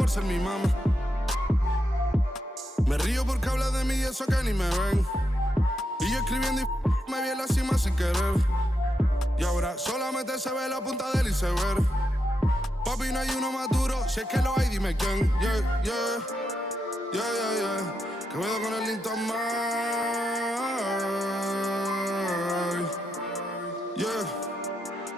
por ser mi mama. Me río porque habla de mí y eso que ni me ven. Y yo escribiendo y me vi en la cima sin querer. Y ahora solamente se ve la punta del iceberg. Papi, no hay uno más duro, si es que lo hay, dime quién. Yeah, yeah, yeah, yeah, yeah. Que puedo con el Linton May. Yeah,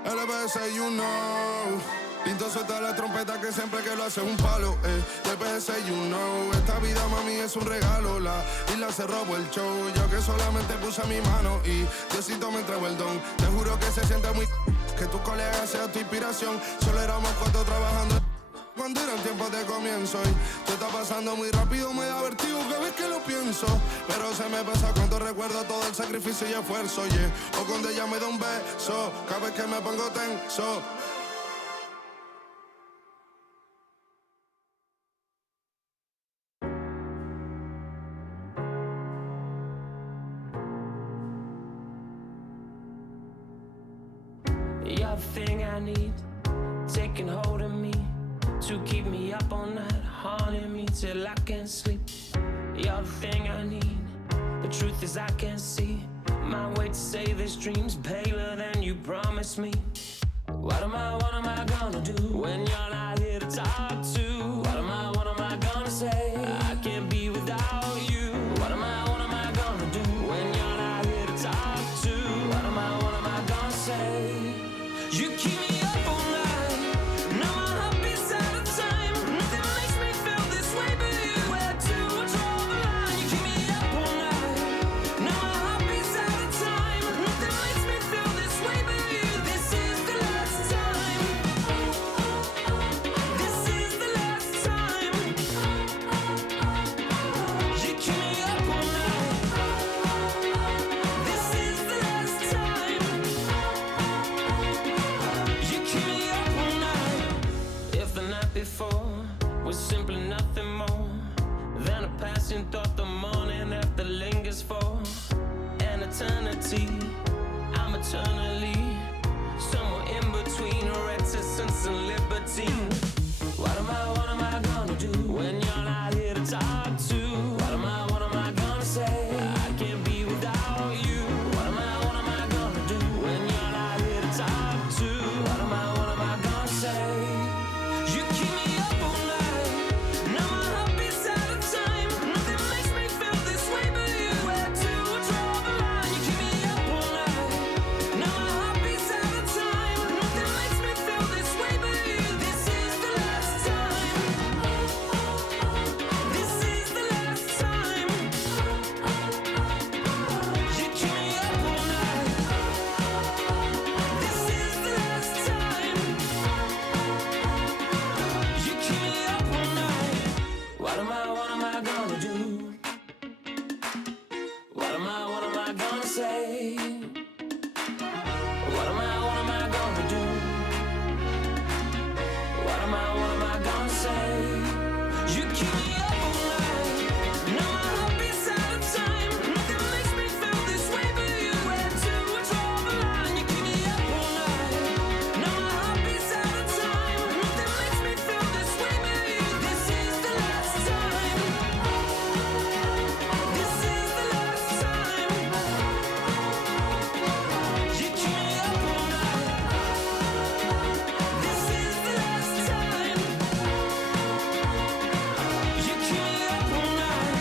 LPS, you know. Pinto suelta la trompeta que siempre que lo hace un palo, LPS, you know. Esta vida, mami, es un regalo. La isla se robó el show. Yo que solamente puse mi mano y Diosito me entregó el don. Te juro que se siente muy que tu colega sea tu inspiración. Solo éramos 4 trabajando cuando eran tiempos de comienzo. Y todo está pasando muy rápido, me da vertigo cada vez que lo pienso. Pero se me pasa cuando recuerdo todo el sacrificio y esfuerzo, yeah. O cuando ella me da un beso, cada vez que me pongo tenso. You're the thing I need, taking hold of me, to keep me up all night, haunting me till I can't sleep. You're the thing I need, the truth is I can't see my way to save this dream's paler than you promised me. What am I gonna do when you're not here to talk to? What am I gonna say? I can't be without you. What am I gonna do when you're not here to talk to? What am I gonna say? You keep me up all night. Now my heart beats out of time. Nothing makes me feel this way but you. Where to draw the line? You keep me up all night. Now my heart beats out of time. Nothing makes me feel this way but you. This is the last time. This is the last time. You keep me up all night. This is the last time. You keep me up all night. If the night before was simply nothing more than a passing thought, the morning after lingers for an eternity, I'm eternally somewhere in between reticence and libertine. What am I gonna do when you're not here to talk to? What am I gonna say? I can't be without you. What am I gonna do when you're not here to talk to? What am I gonna say? You keep me up all night. Now my heart beats out of time. Nothing makes me feel this way but you. Where to draw the line? You keep me up all night. Now my heart beats out of time. Nothing makes me feel this way but you. This is the last time. This is the last time. You keep me up all night. This is the last time. You keep me up all night. What am I gonna do? What am I gonna say? What am I gonna do? What am I gonna say? You keep me up all night. Now my heart beats out of time. Nothing makes me feel this way but you. Where to draw the line? You keep me up all night. Now my heart beats out of time. Nothing makes me feel this way but you. This is the last time. This is the last time. You keep me up all night. This is the last time. You keep me up all night.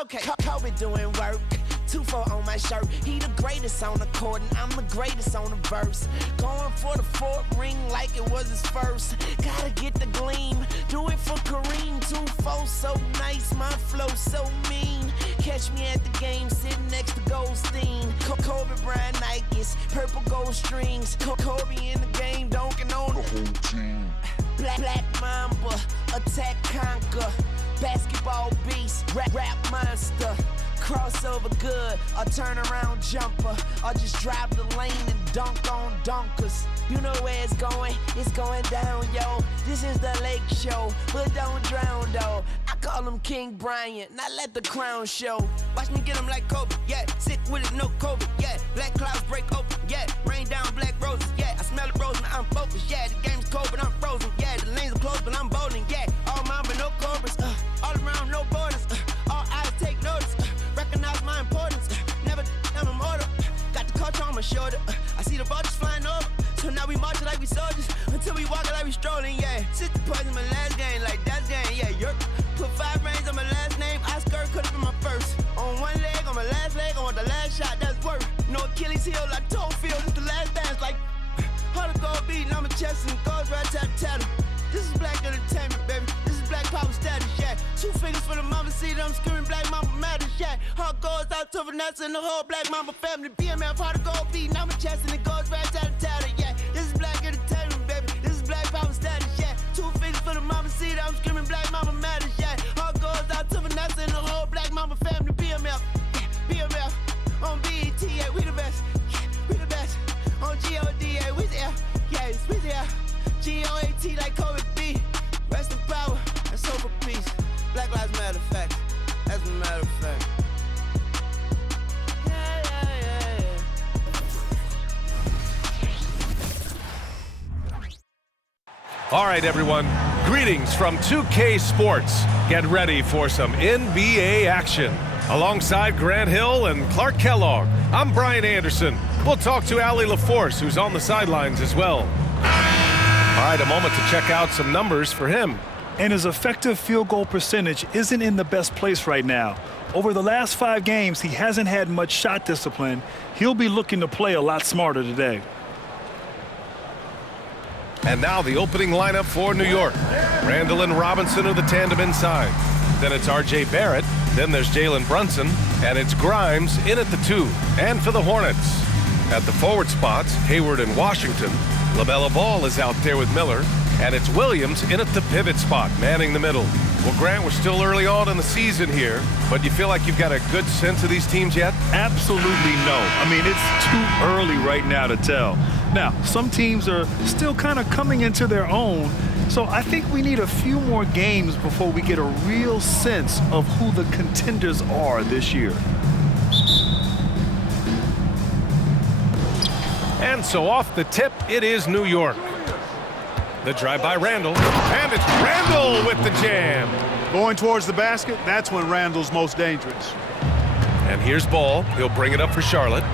Okay, Kobe doing work. 2-4 on my shirt. He the greatest on the court, and I'm the greatest on the verse. Going for the 4th ring like it was his first. Gotta get the gleam. Do it for Kareem. 2-4 so nice, my flow so mean. Catch me at the game sitting next to Goldstein. Kobe Bryant Nikes, purple gold strings. Kobe in the game, dunking on the whole team. Black Mamba, attack conquer. Basketball beast, rap monster. Crossover good, a turnaround jumper. Or just drive the lane and dunk on dunkers. You know where it's going down, yo. This is the Lake Show. show, but don't drown though. I call him King Bryant, not let the crown show. Watch me get him like Kobe, yeah. Sick with it, no COVID, yeah. Black clouds break open, yeah. Rain down black roses, yeah. I smell the rose, now I'm focused, yeah. The game's cold, but I'm frozen, yeah. The lanes are closed, but I'm bowling, yeah. All mine, but no cobras, all around, no borders. All eyes take notice, recognize my importance. Never I'm immortal, got the culture on my shoulder. I see the vultures flying over, so now we marching like we soldiers until we walking like we strolling, yeah. 60 points in my last game, like that's game, yeah. Yerp. Put 5 rings on my last name, Oscar could've been my first. On one leg, on my last leg, I want the last shot, that's worth. No Achilles heel like toe field, this the last dance, like 100 gold beating on my chest and goes right tat. This is black entertainment, baby. This is black power status, yeah. 2 fingers for the mama, see them screaming black mama matters, yeah. Heart goes out to Vanessa and the whole black mama family. BMF, 100 gold beating on my chest and it goes right tat. Yeah. This is black entertainment, baby. This is black power status, yeah. 2 fingers for the mama, see them screaming black mama matters, yeah. Heart goes out to Vanessa and the whole black mama family. BMF, BMF, on BET, yeah, we the best, yeah, we the best. On GOD, yeah, we there, yeah, we there. GOAT like Kobe B. Rest in power and soul for peace. Black Lives Matter fact. That's a matter of fact. Yeah. All right, everyone. Greetings from 2K Sports. Get ready for some NBA action. Alongside Grant Hill and Clark Kellogg, I'm Brian Anderson. We'll talk to Allie LaForce, who's on the sidelines as well. All right, a moment to check out some numbers for him. And his effective field goal percentage isn't in the best place right now. Over the last 5 games, he hasn't had much shot discipline. He'll be looking to play a lot smarter today. And now the opening lineup for New York. Randle and Robinson are the tandem inside. Then it's R.J. Barrett. Then there's Jalen Brunson. And it's Grimes in at the 2. And for the Hornets, at the forward spots, Hayward and Washington. LaMelo Ball is out there with Miller, and it's Williams in at the pivot spot, manning the middle. Well, Grant, we're still early on in the season here, but you feel like you've got a good sense of these teams yet? Absolutely no. I mean, it's too early right now to tell. Now, some teams are still kind of coming into their own, so I think we need a few more games before we get a real sense of who the contenders are this year. And so off the tip, it is New York. The drive by Randle, and it's Randle with the jam. Going towards the basket, that's when Randle's most dangerous. And here's Ball. He'll bring it up for Charlotte.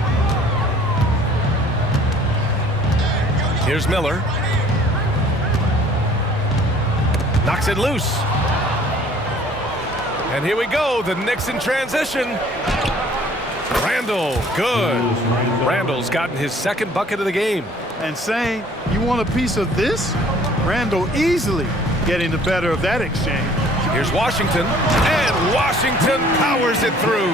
Here's Miller. Knocks it loose. And here we go, the Knicks in transition. Randle, good. Randle's gotten his 2nd bucket of the game. And saying, you want a piece of this? Randle easily getting the better of that exchange. Here's Washington, and Washington powers it through.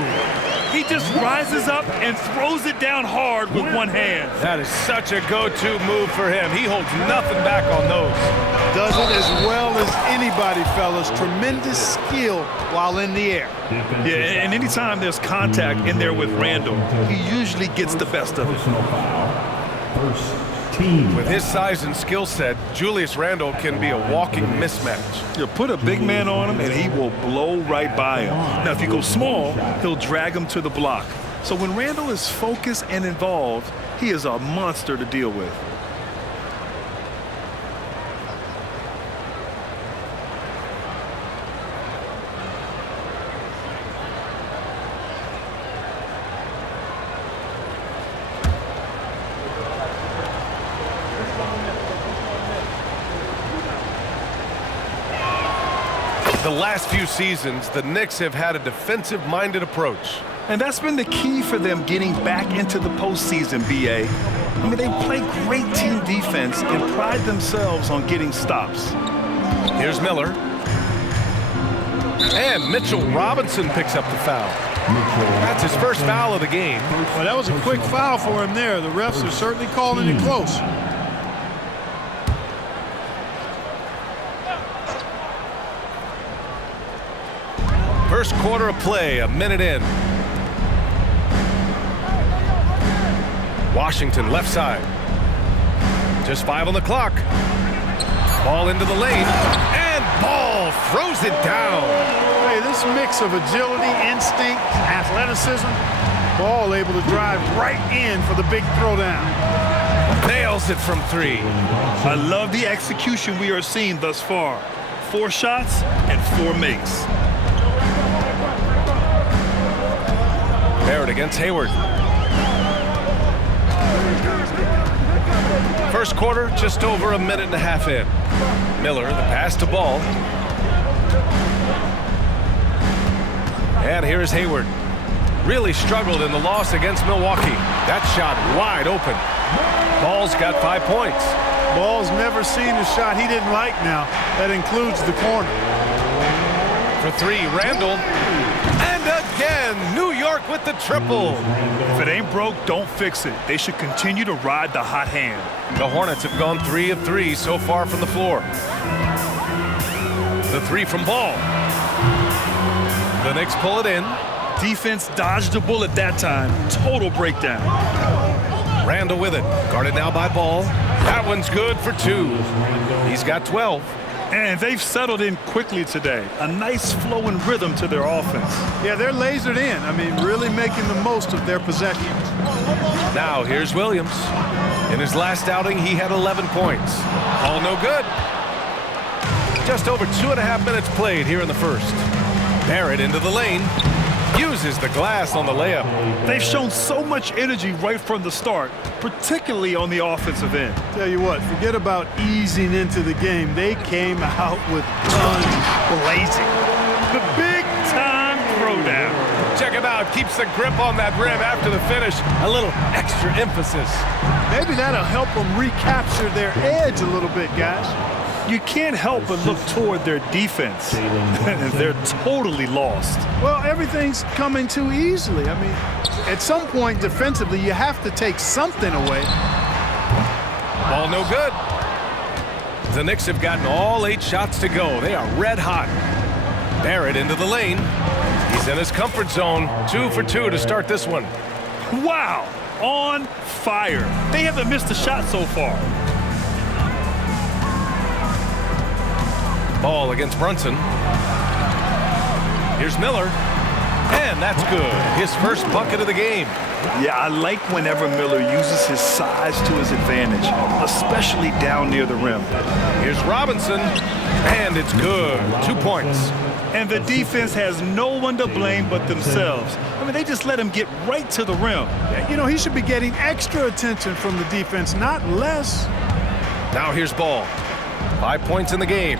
He just rises up and throws it down hard with one hand. That is such a go-to move for him. He holds nothing back on those. Does it as well as anybody, fellas. Tremendous skill while in the air. Yeah, and anytime there's contact in there with Randle, he usually gets the best of it. With his size and skill set, Julius Randle can be a walking mismatch. You put a big man on him, and he will blow right by him. Now, if you go small, he'll drag him to the block. So when Randle is focused and involved, he is a monster to deal with. The last few seasons, the Knicks have had a defensive-minded approach. And that's been the key for them getting back into the postseason, B.A. I mean, they play great team defense and pride themselves on getting stops. Here's Miller. And Mitchell Robinson picks up the foul. That's his first foul of the game. Well, that was a quick foul for him there. The refs are certainly calling it close. First quarter of play, a minute in. Washington left side. Just 5 on the clock. Ball into the lane. And Ball throws it down. Hey, this mix of agility, instinct, athleticism, Ball able to drive right in for the big throwdown. Nails it from 3. I love the execution we are seeing thus far. 4 shots and 4 makes. Barrett against Hayward. First quarter, just over a minute and a half in. Miller, the pass to Ball. And here's Hayward. Really struggled in the loss against Milwaukee. That shot wide open. Ball's got 5 points. Ball's never seen a shot he didn't like now. That includes the corner. For 3, Randle. And again, New York with the triple. If it ain't broke, don't fix it. They should continue to ride the hot hand. The Hornets have gone 3 of 3 so far from the floor. The 3 from Ball. The Knicks pull it in. Defense dodged a bullet that time. Total breakdown. Randle with it. Guarded now by Ball. That one's good for 2. He's got 12. And they've settled in quickly today. A nice flowing rhythm to their offense. Yeah, they're lasered in. I mean, really making the most of their possession. Now here's Williams. In his last outing, he had 11 points. All no good. Just over 2.5 minutes played here in the first. Barrett into the lane. Uses the glass on the layup. They've shown so much energy right from the start, particularly on the offensive end. Tell you what, forget about easing into the game. They came out with guns blazing. The big-time throwdown. Check him out. Keeps the grip on that rim after the finish. A little extra emphasis. Maybe that'll help them recapture their edge a little bit, guys. You can't help but look toward their defense. They're totally lost. Well, everything's coming too easily. I mean, at some point defensively, you have to take something away. Ball no good. The Knicks have gotten all 8 shots to go. They are red hot. Barrett into the lane. He's in his comfort zone. 2 for 2 to start this one. Wow, on fire. They haven't missed a shot so far. Ball against Brunson. Here's Miller. And that's good. His first bucket of the game. Yeah, I like whenever Miller uses his size to his advantage, especially down near the rim. Here's Robinson. And it's good. 2 points. And the defense has no one to blame but themselves. I mean, they just let him get right to the rim. You know, he should be getting extra attention from the defense, not less. Now here's Ball. 5 points in the game.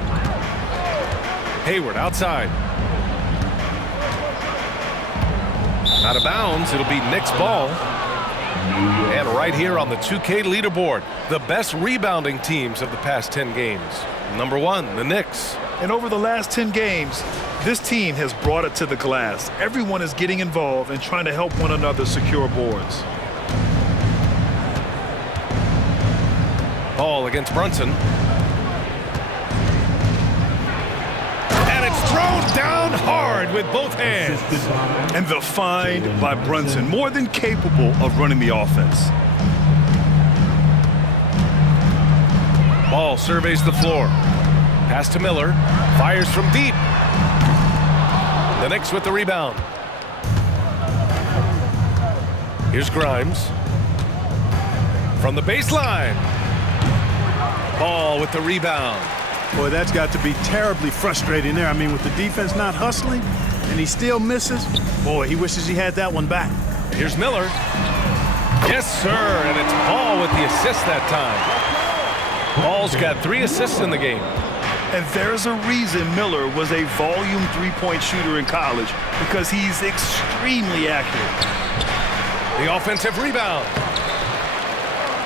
Hayward outside. Out of bounds, it'll be Knicks ball. And right here on the 2K leaderboard, the best rebounding teams of the past 10 games. Number 1, the Knicks. And over the last 10 games, this team has brought it to the glass. Everyone is getting involved and trying to help one another secure boards. Ball against Brunson. Thrown down hard with both hands. And the find by Brunson, more than capable of running the offense. Ball surveys the floor. Pass to Miller. Fires from deep. The Knicks with the rebound. Here's Grimes. From the baseline. Ball with the rebound. Boy, that's got to be terribly frustrating there. I mean, with the defense not hustling and he still misses, boy, he wishes he had that one back. Here's Miller. Yes, sir, and it's Ball with the assist that time. Ball's got 3 assists in the game. And there's a reason Miller was a volume three-point shooter in college, because he's extremely accurate. The offensive rebound.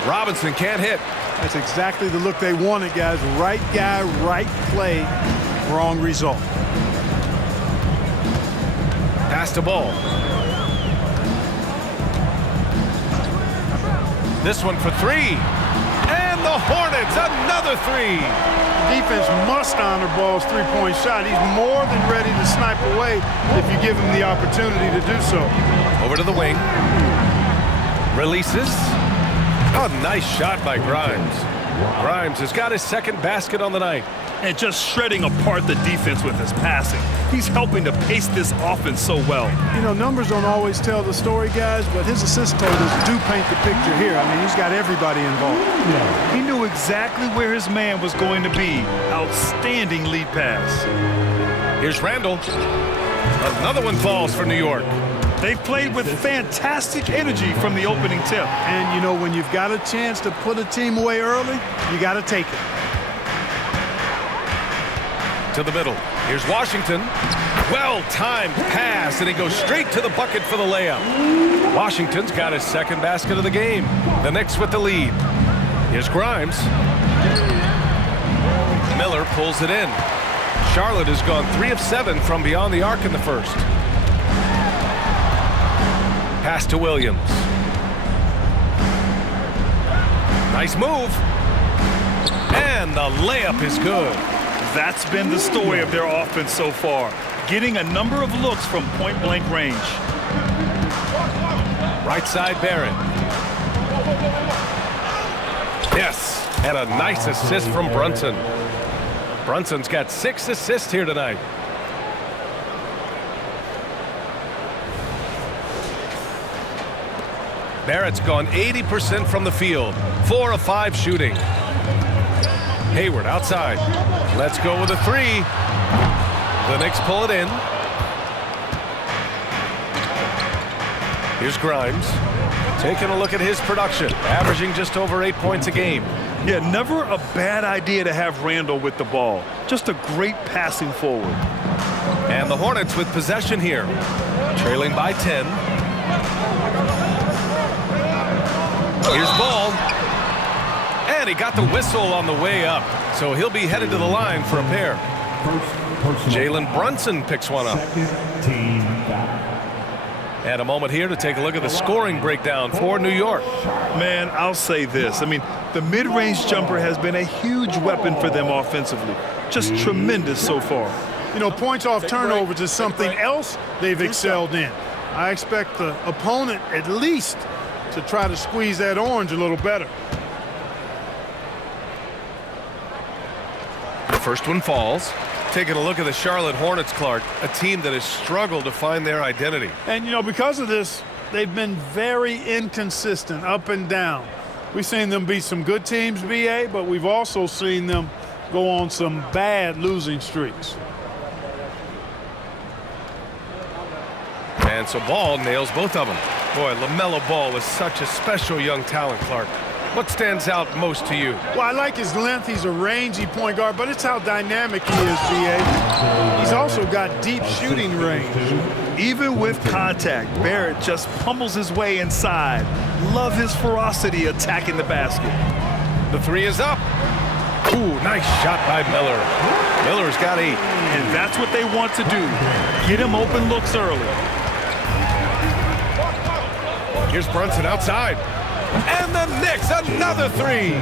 Robinson can't hit. That's exactly the look they wanted, guys. Right guy, right play, wrong result. Pass to Ball. This one for 3. And the Hornets, another 3. Defense must honor Ball's three-point shot. He's more than ready to snipe away if you give him the opportunity to do so. Over to the wing. Releases. A nice shot by Grimes. Grimes has got his second basket on the night. and just shredding apart the defense with his passing. He's helping to pace this offense so well. You know, numbers don't always tell the story, guys, but his assist totals do paint the picture here. I mean, he's got everybody involved. He knew exactly where his man was going to be. Outstanding lead pass. Here's Randle. Another one falls for New York. They've played with fantastic energy from the opening tip. And, you know, when you've got a chance to put a team away early, you got to take it. To the middle. Here's Washington. Well-timed pass, and he goes straight to the bucket for the layup. Washington's got his second basket of the game. The Knicks with the lead. Here's Grimes. Miller pulls it in. Charlotte has gone 3 of 7 from beyond the arc in the first. Pass to Williams. Nice move. And the layup is good. That's been the story of their offense so far, getting a number of looks from point-blank range. Right side, Barrett. Yes, and a nice assist from Brunson. Brunson's got 6 assists here tonight. Barrett's gone 80% from the field. 4 of 5 shooting. Hayward outside. Let's go with a 3. The Knicks pull it in. Here's Grimes. Taking a look at his production. Averaging just over 8 points a game. Yeah, never a bad idea to have Randle with the ball. Just a great passing forward. And the Hornets with possession here. Trailing by 10. Here's Ball. And he got the whistle on the way up. So he'll be headed to the line for a pair. Jalen Brunson picks one up. And a moment here to take a look at the scoring breakdown for New York. Man, I'll say this. I mean, the mid-range jumper has been a huge weapon for them offensively. Just tremendous so far. You know, points off turnovers is something else they've excelled in. I expect the opponent at least to try to squeeze that orange a little better. The first one falls. Taking a look at the Charlotte Hornets, Clark, a team that has struggled to find their identity. And, you know, because of this, they've been very inconsistent, up and down. We've seen them beat some good teams, BA, but we've also seen them go on some bad losing streaks. And so Ball nails both of them. Boy, LaMelo Ball is such a special young talent, Clark. What stands out most to you? Well, I like his length. He's a rangy point guard, but it's how dynamic he is, BA. He's also got deep shooting range. Even with contact, Barrett just pummels his way inside. Love his ferocity attacking the basket. The 3 is up. Ooh, nice shot by Miller. Miller's got 8. And that's what they want to do. Get him open looks early. Here's Brunson outside. And the Knicks, another 3.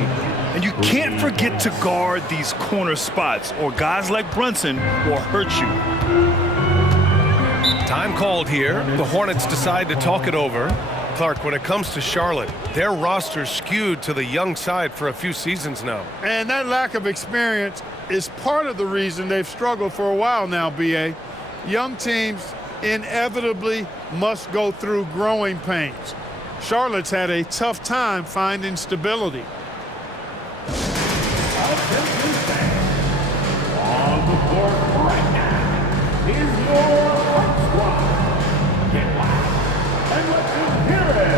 And you can't forget to guard these corner spots, or guys like Brunson will hurt you. Time called here. The Hornets decide to talk it over. Clark, when it comes to Charlotte, their roster's skewed to the young side for a few seasons now. And that lack of experience is part of the reason they've struggled for a while now, BA. Young teams inevitably must go through growing pains. Charlotte's had a tough time finding stability. On the court right now is your squad. Get loud and let them hear it.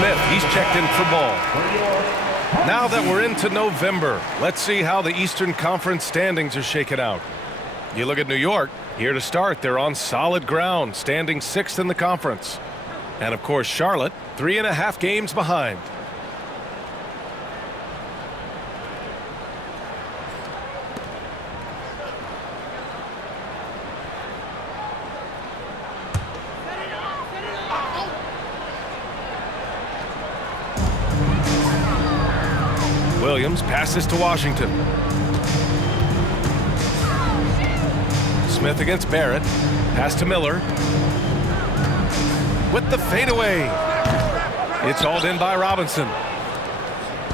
Smith, he's checked in for ball. Now that we're into November, let's see how the Eastern Conference standings are shaken out. You look at New York, here to start, they're on solid ground, standing 6th in the conference. And of course, Charlotte, 3.5 games behind. Williams passes to Washington. Smith against Barrett. Pass to Miller. With the fadeaway. It's hauled in by Robinson.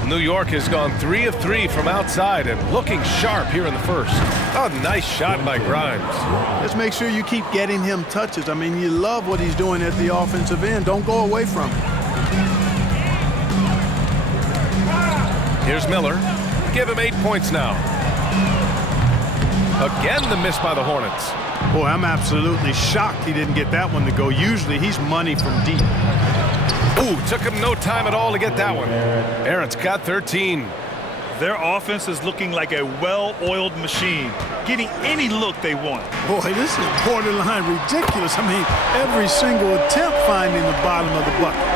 New York has gone 3 of 3 from outside and looking sharp here in the first. Oh, nice shot by Grimes. Just make sure you keep getting him touches. I mean, you love what he's doing at the offensive end. Don't go away from it. Here's Miller. Give him 8 points now. Again, the miss by the Hornets. Boy, I'm absolutely shocked he didn't get that one to go. Usually he's money from deep. Ooh, took him no time at all to get that one. Barrett's got 13. Their offense is looking like a well-oiled machine, getting any look they want. Boy, this is borderline ridiculous. I mean, every single attempt finding the bottom of the bucket.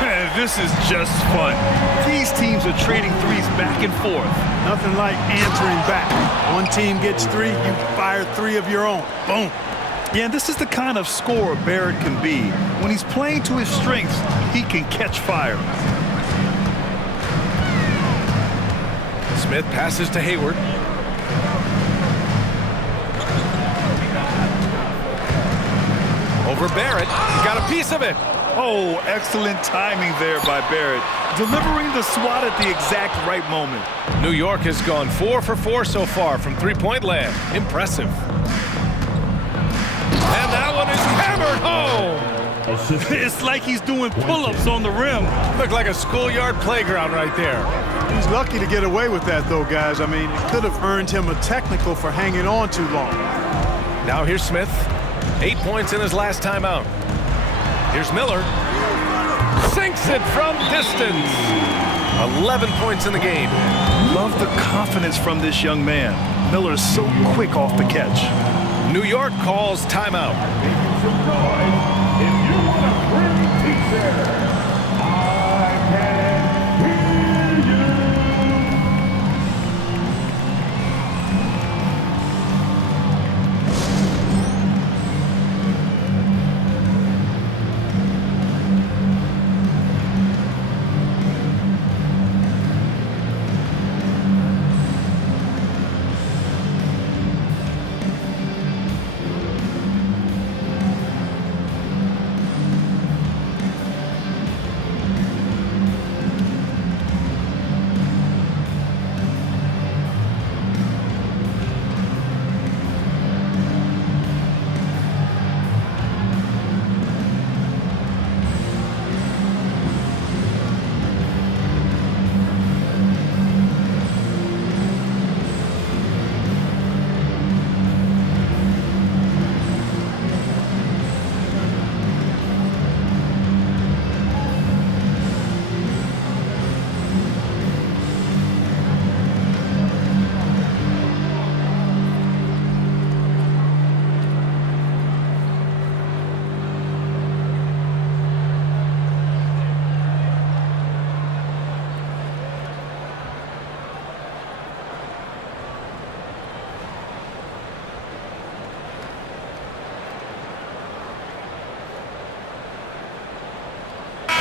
Man, this is just fun. These teams are trading threes back and forth. Nothing like answering back. One team gets 3, you fire 3 of your own. Boom. Yeah, this is the kind of scorer Barrett can be. When he's playing to his strengths, he can catch fire. Smith passes to Hayward. Over Barrett. Got a piece of it. Oh, excellent timing there by Barrett. Delivering the swat at the exact right moment. New York has gone 4 for 4 so far from three-point land. Impressive. And that one is hammered home. It's like he's doing pull-ups on the rim. Looked like a schoolyard playground right there. He's lucky to get away with that, though, guys. I mean, it could have earned him a technical for hanging on too long. Now here's Smith. 8 points in his last time out. Here's Miller. Sinks it from distance. 11 points in the game. Love the confidence from this young man. Miller is so quick off the catch. New York calls timeout. If you want a pretty teacher, I can hear you.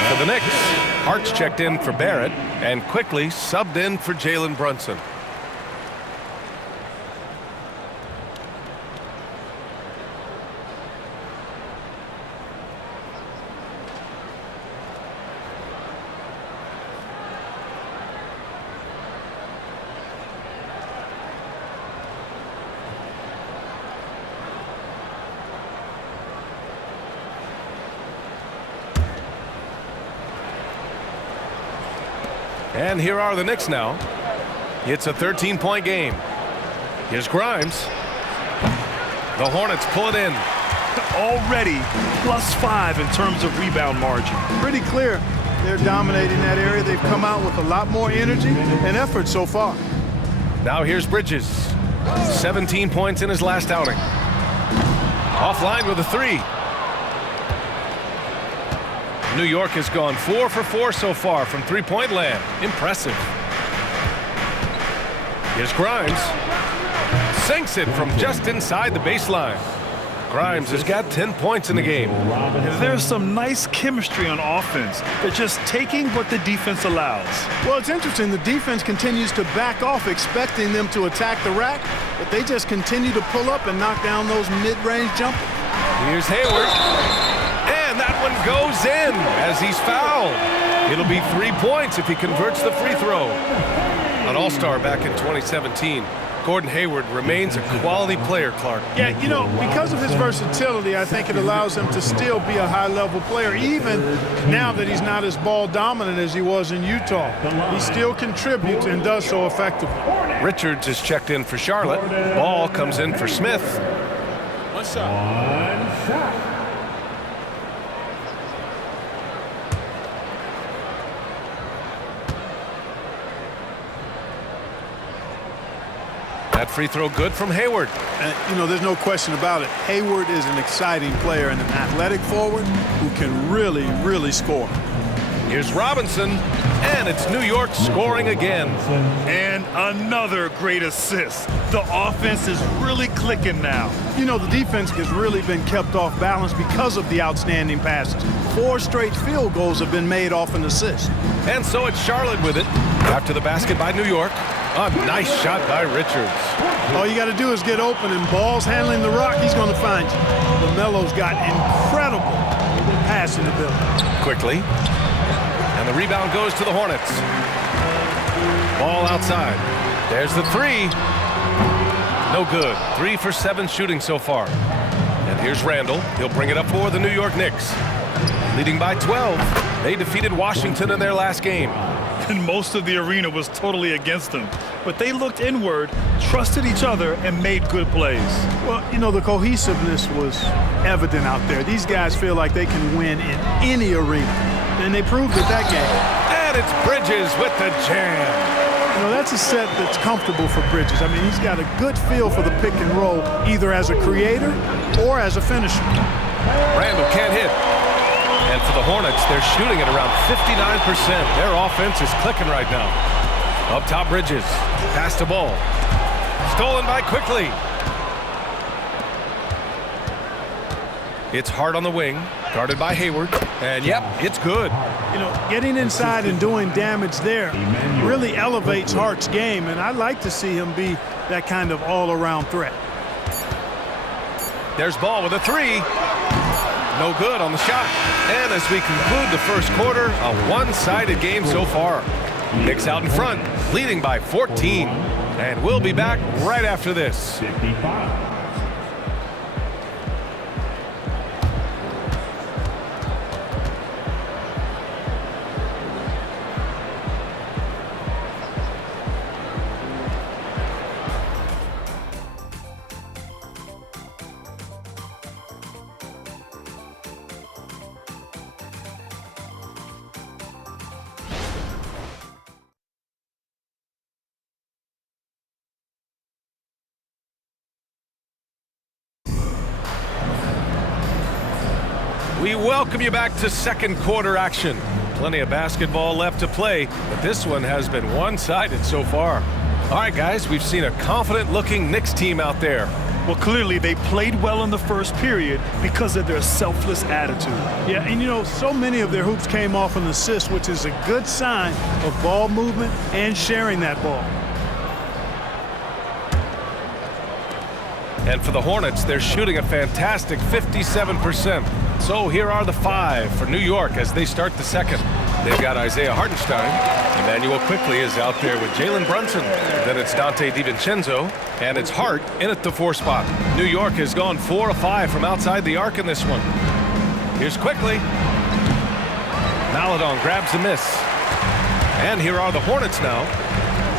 For the Knicks, Hart's checked in for Barrett and quickly subbed in for Jalen Brunson. And here are the Knicks now. It's a 13-point game. Here's Grimes. The Hornets pull it in. Already +5 in terms of rebound margin. Pretty clear. They're dominating that area. They've come out with a lot more energy and effort so far. Now here's Bridges. 17 points in his last outing. Offline with a three. New York has gone 4 for 4 so far from three-point land. Impressive. Here's Grimes. Sinks it from just inside the baseline. Grimes has got 10 points in the game. And there's some nice chemistry on offense. They're just taking what the defense allows. Well, it's interesting. The defense continues to back off, expecting them to attack the rack, but they just continue to pull up and knock down those mid-range jumpers. Here's Hayward. And that one goes in as he's fouled. It'll be 3 points if he converts the free throw. An all-star back in 2017. Gordon Hayward remains a quality player, Clark. Yeah, you know, because of his versatility, I think it allows him to still be a high-level player, even now that he's not as ball-dominant as he was in Utah. He still contributes and does so effectively. Richards is checked in for Charlotte. Ball comes in for Smith. One shot. That free throw good from Hayward. You know, there's no question about it. Hayward is an exciting player and an athletic forward who can really, really score. Here's Robinson, and it's New York scoring again. And another great assist. The offense is really clicking now. You know, the defense has really been kept off balance because of the outstanding passes. 4 straight field goals have been made off an assist. And so it's Charlotte with it. After the basket by New York. A nice shot by Richards. All you got to do is get open, and Ball's handling the rock. He's going to find you. LaMelo's got incredible passing ability. Quickly. And the rebound goes to the Hornets. Ball outside. There's the three. No good. 3 for 7 shooting so far. And here's Randle. He'll bring it up for the New York Knicks. Leading by 12. They defeated Washington in their last game. And most of the arena was totally against them. But they looked inward, trusted each other, and made good plays. Well, you know, the cohesiveness was evident out there. These guys feel like they can win in any arena. And they proved it that game. And it's Bridges with the jam. You know, that's a set that's comfortable for Bridges. I mean, he's got a good feel for the pick and roll, either as a creator or as a finisher. Randle can't hit. And for the Hornets, they're shooting at around 59%. Their offense is clicking right now. Up top, Bridges. Pass the ball. Stolen by Quickly. It's Hart on the wing. Guarded by Hayward. And, yep, it's good. You know, getting inside and doing damage there really elevates Hart's game, and I'd like to see him be that kind of all-around threat. There's Ball with a three. No good on the shot. And as we conclude the first quarter, a one-sided game so far. Knicks out in front, leading by 14. And we'll be back right after this. 55. We welcome you back to second quarter action. Plenty of basketball left to play, but this one has been one-sided so far. All right, guys, we've seen a confident-looking Knicks team out there. Well, clearly they played well in the first period because of their selfless attitude. Yeah, and you know, so many of their hoops came off an assist, which is a good sign of ball movement and sharing that ball. And for the Hornets, they're shooting a fantastic 57%. So here are the 5 for New York as they start the second. They've got Isaiah Hartenstein. Emmanuel Quickly is out there with Jalen Brunson. Then it's Dante DiVincenzo. And it's Hart in at the 4 spot. New York has gone 4 of 5 from outside the arc in this one. Here's Quickly. Maladon grabs the miss. And here are the Hornets now.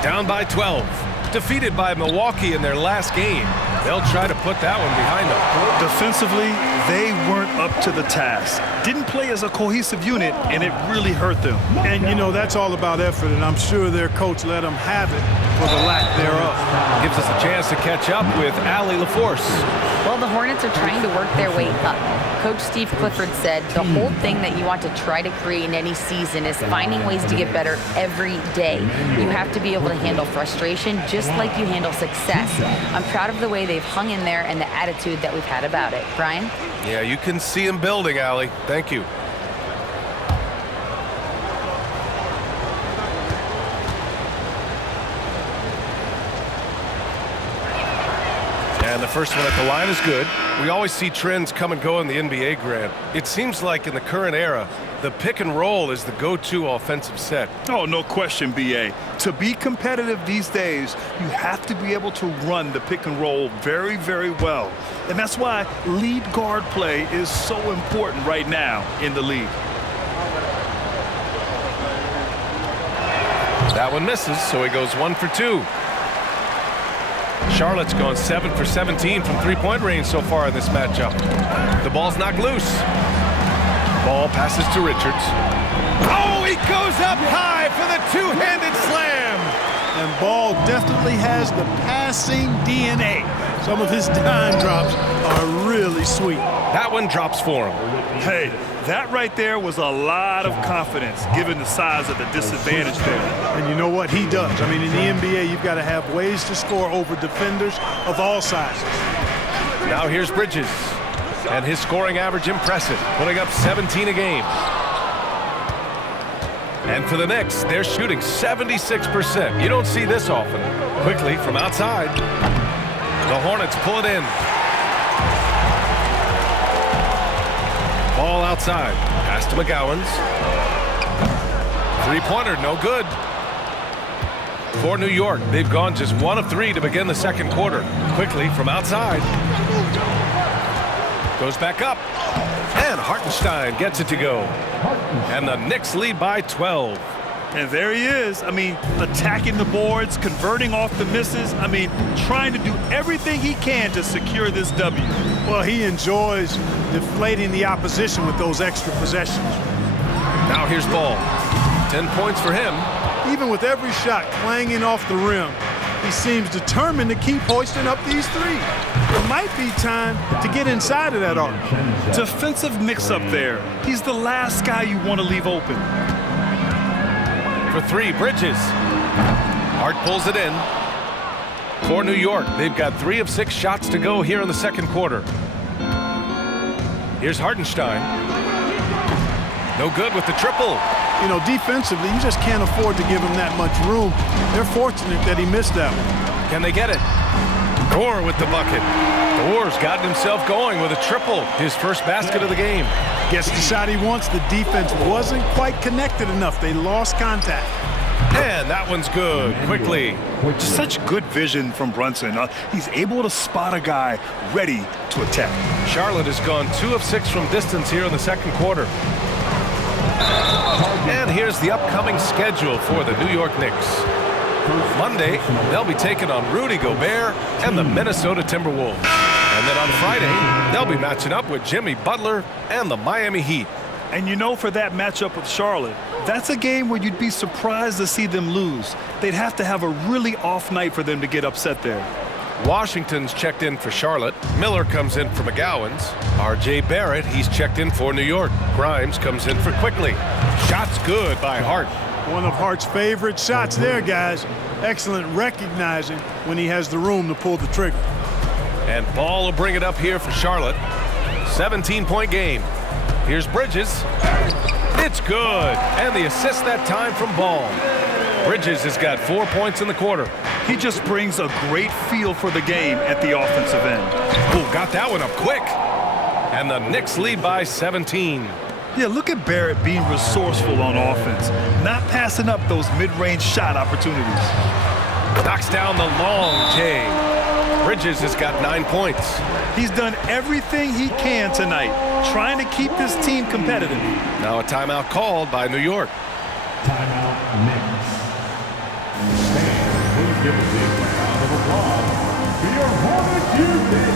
Down by 12. Defeated by Milwaukee in their last game. They'll try to put that one behind them. Defensively, they weren't up to the task. Didn't play as a cohesive unit, and it really hurt them. And, you know, that's all about effort, and I'm sure their coach let them have it for the lack thereof. Gives us a chance to catch up with Allie LaForce. Well, the Hornets are trying to work their way up. Coach Steve Clifford said the whole thing that you want to try to create in any season is finding ways to get better every day. You have to be able to handle frustration just like you handle success. I'm proud of the way they've hung in there and the attitude that we've had about it. Brian? Yeah, you can see him building, Allie. Thank you. And the first one at the line is good. We always see trends come and go in the NBA, Grant. It seems like in the current era, the pick and roll is the go-to offensive set. Oh, no question, B.A. To be competitive these days, you have to be able to run the pick and roll very, very well. And that's why lead guard play is so important right now in the league. That one misses, so he goes 1 for 2. Charlotte's gone 7 for 17 from three-point range so far in this matchup. The ball's knocked loose. Ball passes to Richards. Oh, he goes up high for the two-handed slam. And Ball definitely has the passing DNA. Some of his dime drops are really sweet. That one drops for him. Hey, that right there was a lot of confidence given the size of the disadvantage there. And you know what he does? I mean, in the NBA, you've got to have ways to score over defenders of all sizes. Now here's Bridges. And his scoring average impressive, putting up 17 a game. And for the Knicks, they're shooting 76%. You don't see this often. Quickly from outside. The Hornets pull it in. Ball outside. Pass to McGowan's. Three-pointer, no good. For New York, they've gone just 1 of 3 to begin the second quarter. Quickly from outside. Goes back up. And Hartenstein gets it to go. And the Knicks lead by 12. And there he is. I mean, attacking the boards, converting off the misses. I mean, trying to do everything he can to secure this W. Well, he enjoys deflating the opposition with those extra possessions. Now here's Ball. 10 points for him. Even with every shot clanging off the rim, he seems determined to keep hoisting up these threes. It might be time to get inside of that arc. Defensive mix-up there. He's the last guy you want to leave open. For 3, Bridges. Hart pulls it in. For New York, they've got 3 of 6 shots to go here in the second quarter. Here's Hartenstein. No good with the triple. You know, defensively, you just can't afford to give him that much room. They're fortunate that he missed that one. Can they get it? Gore with the bucket. Gore's gotten himself going with a triple, his first basket of the game. Gets the shot he wants. The defense wasn't quite connected enough. They lost contact. And that one's good, quickly. Such good vision from Brunson. He's able to spot a guy ready to attack. Charlotte has gone 2 of 6 from distance here in the second quarter. And here's the upcoming schedule for the New York Knicks. Monday, they'll be taking on Rudy Gobert and the Minnesota Timberwolves. And then on Friday, they'll be matching up with Jimmy Butler and the Miami Heat. And you know, for that matchup with Charlotte, that's a game where you'd be surprised to see them lose. They'd have to have a really off night for them to get upset there. Washington's checked in for Charlotte. Miller comes in for McGowan's. R.J. Barrett, he's checked in for New York. Grimes comes in for Quickly. Shots good by Hart. One of Hart's favorite shots there, guys. Excellent recognizing when he has the room to pull the trigger. And Ball will bring it up here for Charlotte. 17-point game. Here's Bridges. It's good. And the assist that time from Ball. Bridges has got 4 points in the quarter. He just brings a great feel for the game at the offensive end. Oh, got that one up quick. And the Knicks lead by 17. Yeah, look at Barrett being resourceful on offense, not passing up those mid-range shot opportunities. Knocks down the long J. Bridges has got 9 points. He's done everything he can tonight, trying to keep this team competitive. Now a timeout called by New York. Timeout Knicks. Stand, please give a big round of applause for your Hornets 215.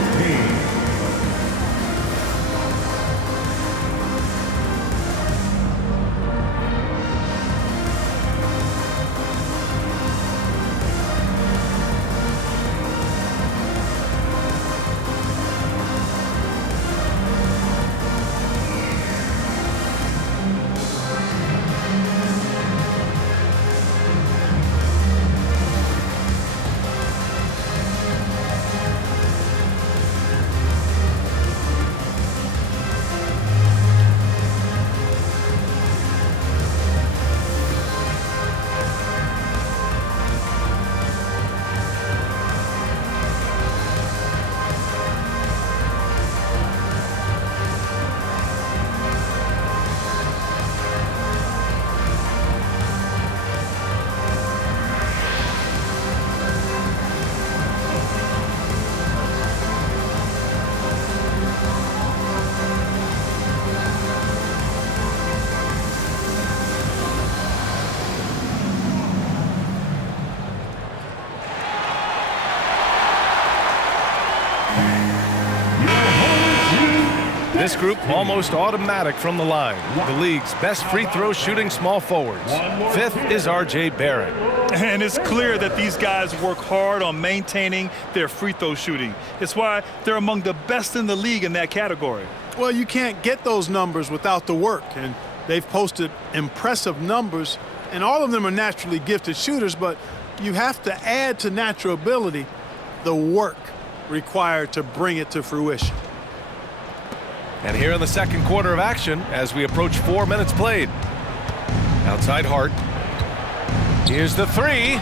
This group almost automatic from the line. The league's best free throw shooting small forwards. Fifth is R.J. Barrett. And it's clear that these guys work hard on maintaining their free throw shooting. It's why they're among the best in the league in that category. Well, you can't get those numbers without the work, and they've posted impressive numbers, and all of them are naturally gifted shooters, but you have to add to natural ability the work required to bring it to fruition. And here in the second quarter of action, as we approach 4 minutes played. Outside Hart. Here's the three.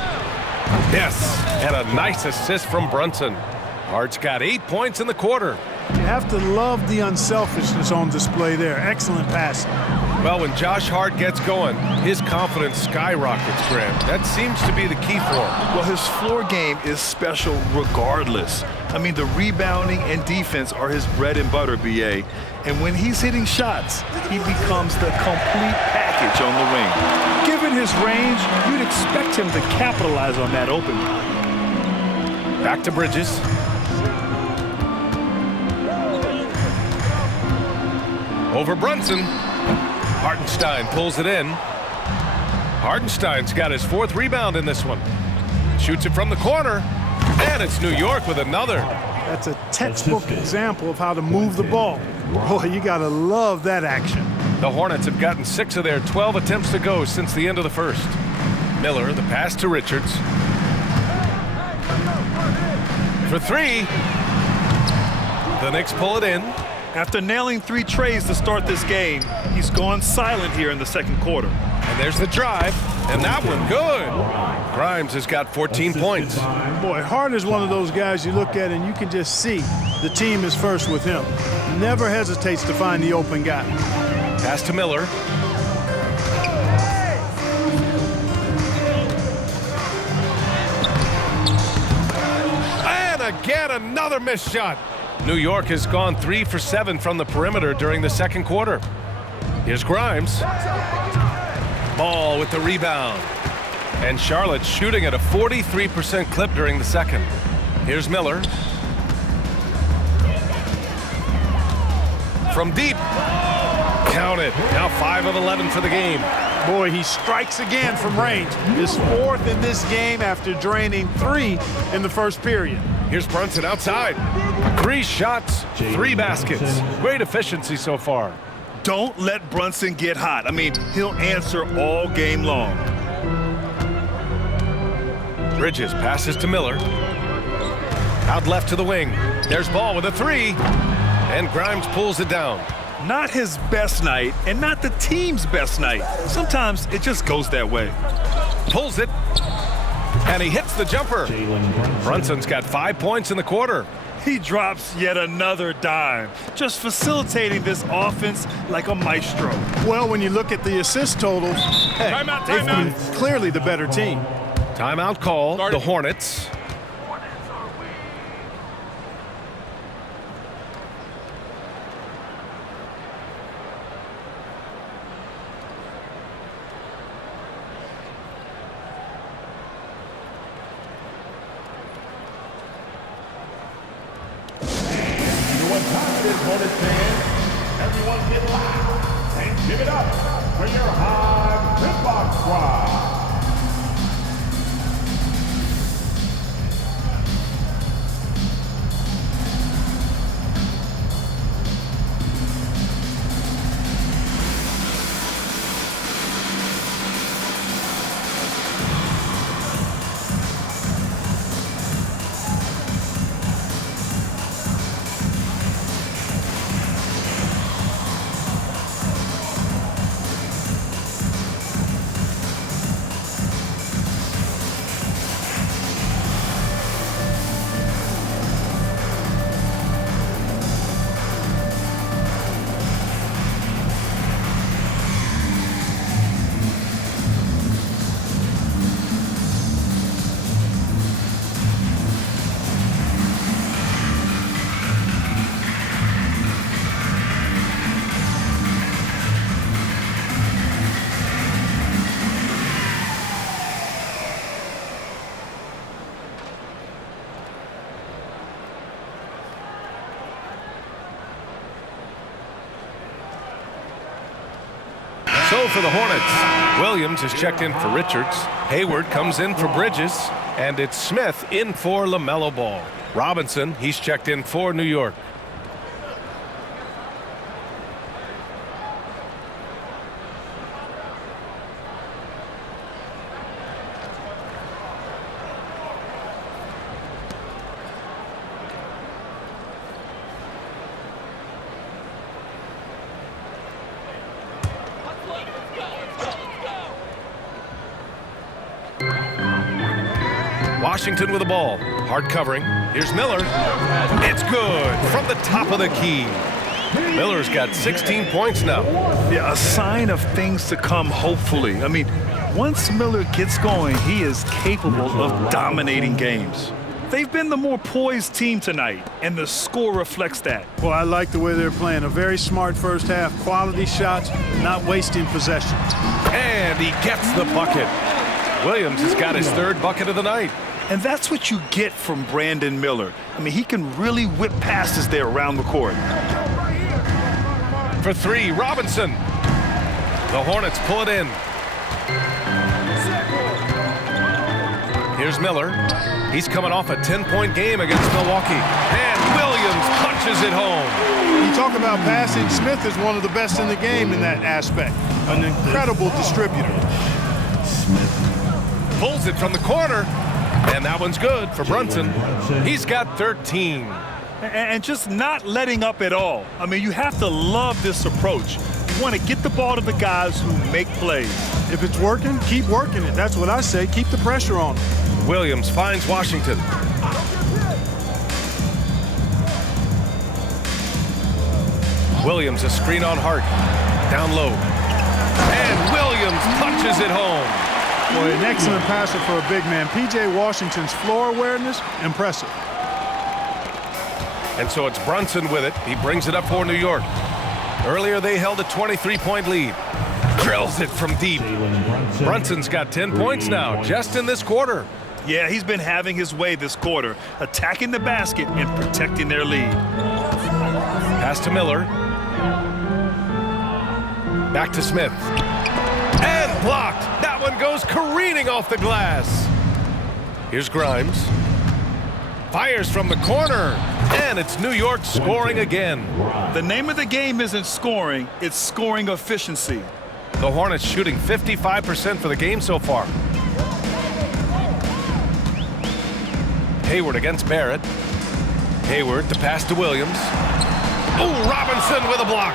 Yes, and a nice assist from Brunson. Hart's got 8 points in the quarter. You have to love the unselfishness on display there. Excellent pass. Well, when Josh Hart gets going, his confidence skyrockets, Graham. That seems to be the key for him. Well, his floor game is special regardless. I mean, the rebounding and defense are his bread and butter, B.A. And when he's hitting shots, he becomes the complete package on the wing. Given his range, you'd expect him to capitalize on that opening. Back to Bridges. Over Brunson. Hartenstein pulls it in. Hartenstein's got his 4th rebound in this one. Shoots it from the corner. And it's New York with another. That's a textbook example of how to move the ball. Boy, you got to love that action. The Hornets have gotten 6 of their 12 attempts to go since the end of the first. Miller, the pass to Richards. For 3. The Knicks pull it in. After nailing 3 trays to start this game, he's gone silent here in the second quarter. And there's the drive, and that one good. Grimes has got 14 points. Boy, Hart is one of those guys you look at and you can just see the team is first with him. Never hesitates to find the open guy. Pass to Miller. And again, another missed shot. New York has gone 3 for 7 from the perimeter during the second quarter. Here's Grimes. Ball with the rebound. And Charlotte shooting at a 43% clip during the second. Here's Miller. From deep. Count it. Now 5 of 11 for the game. Boy, he strikes again from range. His 4th in this game after draining 3 in the first period. Here's Brunson outside. 3 shots, 3 baskets. Great efficiency so far. Don't let Brunson get hot. I mean, he'll answer all game long. Bridges passes to Miller. Out left to the wing. There's Ball with a 3. And Grimes pulls it down. Not his best night and not the team's best night. Sometimes it just goes that way. Pulls it. And he hits the jumper. Brunson's got 5 points in the quarter. He drops yet another dime, just facilitating this offense like a maestro. Well, when you look at the assist totals, hey, they've been clearly the better team. Timeout call, the Hornets. it up for your high tip-off squad. So for the Hornets, Williams is checked in for Richards. Hayward comes in for Bridges. And it's Smith in for LaMelo Ball. Robinson, he's checked in for New York. Washington with the ball. Hard covering. Here's Miller. It's good from the top of the key. Miller's got 16 points now. Yeah, a sign of things to come, hopefully. I mean, once Miller gets going, he is capable of dominating games. They've been the more poised team tonight, and the score reflects that. Well, I like the way they're playing. A very smart first half. Quality shots, not wasting possessions. And he gets the bucket. Williams has got his third bucket of the night. And that's what you get from Brandon Miller. I mean, he can really whip passes there around the court. For three, Robinson. The Hornets pull it in. Here's Miller. He's coming off a 10-point game against Milwaukee. And Williams punches it home. You talk about passing. Smith is one of the best in the game in that aspect. An incredible distributor. Smith pulls it from the corner. And that one's good for Brunson. He's got 13. And just not letting up at all. I mean, you have to love this approach. You want to get the ball to the guys who make plays. If it's working, keep working it. That's what I say. Keep the pressure on him. Williams finds Washington. Williams a screen on Hart. Down low. And Williams punches it home. Boy, an excellent passer for a big man. P.J. Washington's floor awareness, impressive. And so it's Brunson with it. He brings it up for New York. Earlier they held a 23-point lead. Drills it from deep. Brunson's got 10 points now, just in this quarter. Yeah, he's been having his way this quarter, attacking the basket and protecting their lead. Pass to Miller. Back to Smith. And blocked. That one goes careening off the glass. Here's Grimes. Fires from the corner. And it's New York scoring again. The name of the game isn't scoring, it's scoring efficiency. The Hornets shooting 55% for the game so far. Hayward against Barrett. Hayward, the pass to Williams. Oh, Robinson with a block.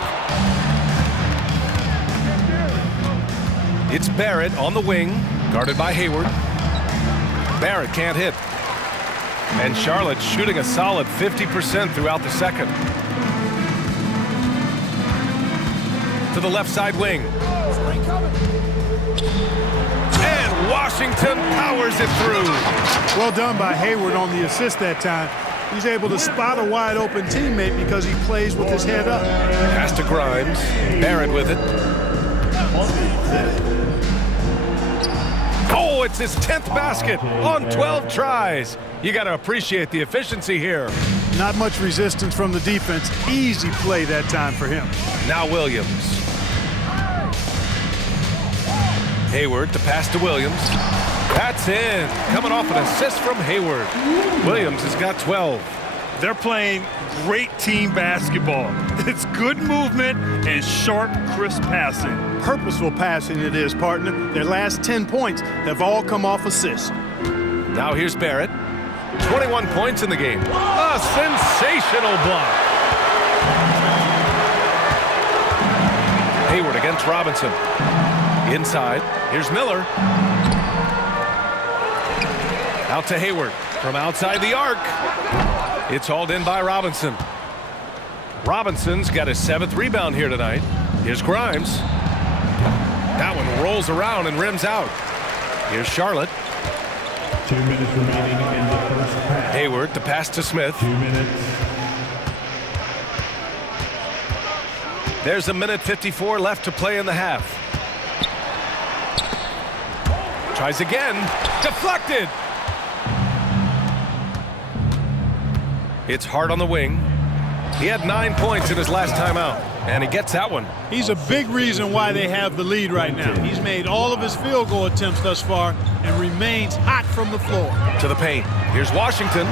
It's Barrett on the wing, guarded by Hayward. Barrett can't hit. And Charlotte shooting a solid 50% throughout the second. To the left side wing. And Washington powers it through. Well done by Hayward on the assist that time. He's able to spot a wide open teammate because he plays with his head up. Pass to Grimes. Barrett with it. Oh, it's his 10th basket on 12 tries. You got to appreciate the efficiency here. Not much resistance from the defense. Easy play that time for him. Now Williams. Hayward to pass to Williams. That's in. Coming off an assist from Hayward. Williams has got 12. They're playing great team basketball. It's good movement and sharp, crisp passing. Purposeful passing it is, partner. Their last 10 points have all come off assists. Now here's Barrett. 21 points in the game. A sensational block. Hayward against Robinson. Inside. Here's Miller. Out to Hayward from outside the arc. It's hauled in by Robinson. Robinson's got his 7th rebound here tonight. Here's Grimes. That one rolls around and rims out. Here's Charlotte. 2 minutes remaining in the first half. Hayward to pass to Smith. 2 minutes. There's a minute 54 left to play in the half. Tries again. Deflected. It's Hart on the wing. He had 9 points in his last time out, and he gets that one. He's a big reason why they have the lead right now. He's made all of his field goal attempts thus far and remains hot from the floor. To the paint. Here's Washington.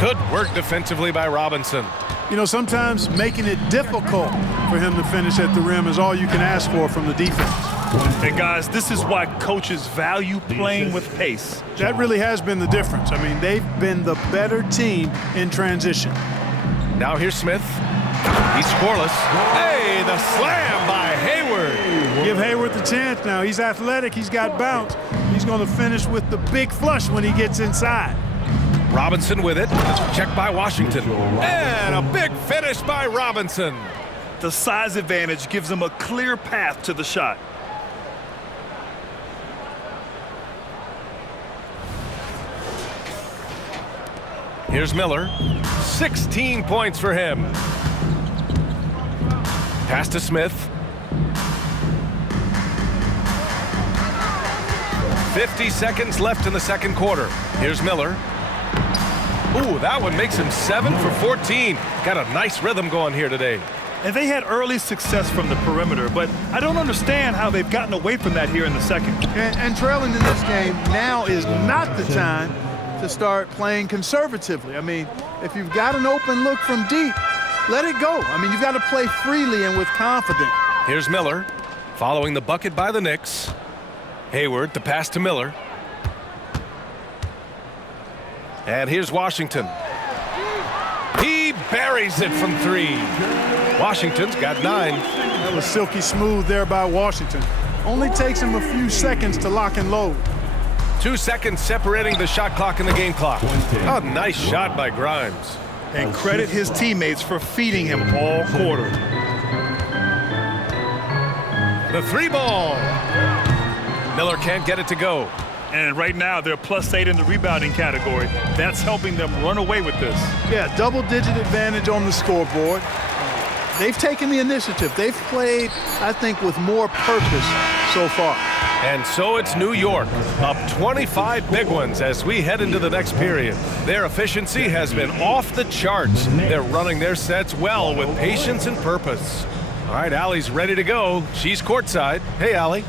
Good work defensively by Robinson. You know, sometimes making it difficult for him to finish at the rim is all you can ask for from the defense. And guys, this is why coaches value playing with pace. That really has been the difference. I mean, they've been the better team in transition. Now here's Smith. He's scoreless. Hey, the slam by Hayward. Give Hayward the chance now. He's athletic. He's got bounce. He's going to finish with the big flush when he gets inside. Robinson with it. Checked by Washington. And a big finish by Robinson. The size advantage gives him a clear path to the shot. Here's Miller. 16 points for him. Pass to Smith. 50 seconds left in the second quarter. Here's Miller. Ooh, that one makes him 7 for 14. Got a nice rhythm going here today. And they had early success from the perimeter, but I don't understand how they've gotten away from that here in the second. And trailing in this game, now is not the time to start playing conservatively. I mean, if you've got an open look from deep, let it go. I mean, you've got to play freely and with confidence. Here's Miller, following the bucket by the Knicks. Hayward, the pass to Miller. And here's Washington. He buries it from 3. Washington's got 9. That was silky smooth there by Washington. Only takes him a few seconds to lock and load. 2 seconds separating the shot clock and the game clock. A nice shot by Grimes. And credit his teammates for feeding him all quarter. The 3 ball. Miller can't get it to go. And right now they're +8 in the rebounding category. That's helping them run away with this. Yeah, double-digit advantage on the scoreboard. They've taken the initiative. They've played, I think, with more purpose so far. And so it's New York, up 25 big ones as we head into the next period. Their efficiency has been off the charts. They're running their sets well with patience and purpose. All right, Allie's ready to go. She's courtside. Hey, Allie.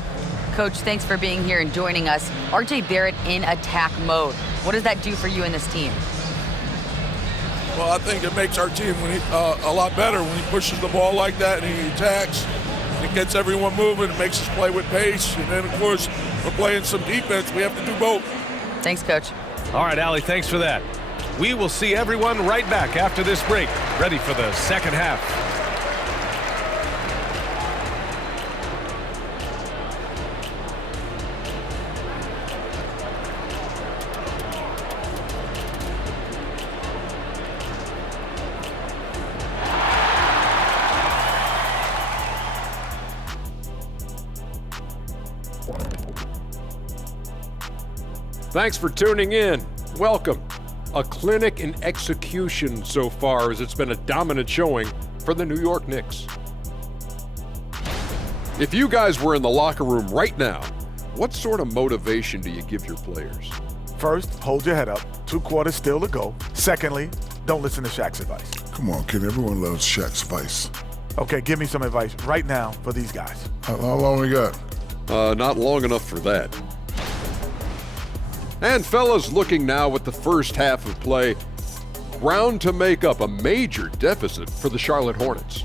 Coach, thanks for being here and joining us. R.J. Barrett in attack mode. What does that do for you and this team? Well, I think it makes our team a lot better when he pushes the ball like that and he attacks. It gets everyone moving. It makes us play with pace. And then, of course, we're playing some defense. We have to do both. Thanks, Coach. All right, Allie, thanks for that. We will see everyone right back after this break, ready for the second half. Thanks for tuning in. Welcome. A clinic in execution so far, as it's been a dominant showing for the New York Knicks. If you guys were in the locker room right now, what sort of motivation do you give your players? First, hold your head up. 2 quarters still to go. Secondly, don't listen to Shaq's advice. Come on, kid. Everyone loves Shaq's advice. Okay, give me some advice right now for these guys. How long we got? Not long enough for that. And fellas, looking now at the first half of play, ground to make up a major deficit for the Charlotte Hornets.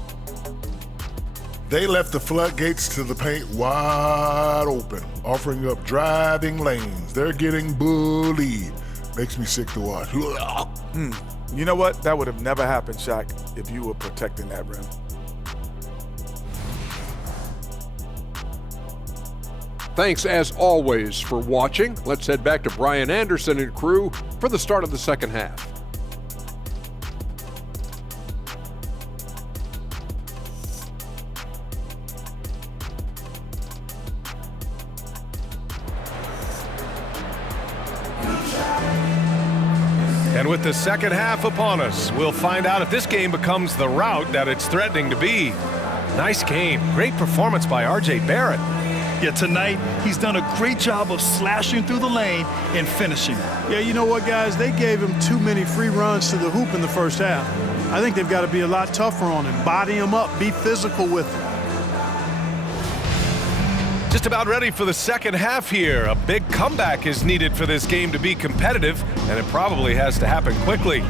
They left the floodgates to the paint wide open, offering up driving lanes. They're getting bullied. Makes me sick to watch. You know what? That would have never happened, Shaq, if you were protecting that rim. Thanks, as always, for watching. Let's head back to Brian Anderson and crew for the start of the second half. And with the second half upon us, we'll find out if this game becomes the rout that it's threatening to be. Nice game. Great performance by R.J. Barrett. Yeah, tonight he's done a great job of slashing through the lane and finishing. Yeah, you know what, guys? They gave him too many free runs to the hoop in the first half. I think they've got to be a lot tougher on him, body him up, be physical with him. Just about ready for the second half here. A big comeback is needed for this game to be competitive, and it probably has to happen quickly.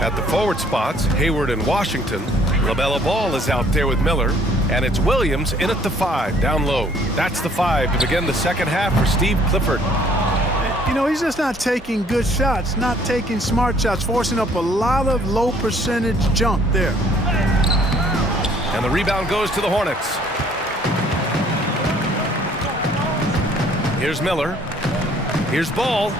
At the forward spots, Hayward and Washington. LaMelo Ball is out there with Miller, and it's Williams in at the 5, down low. That's the 5 to begin the second half for Steve Clifford. You know, he's just not taking good shots, not taking smart shots, forcing up a lot of low percentage jump there. And the rebound goes to the Hornets. Here's Miller. Here's Ball.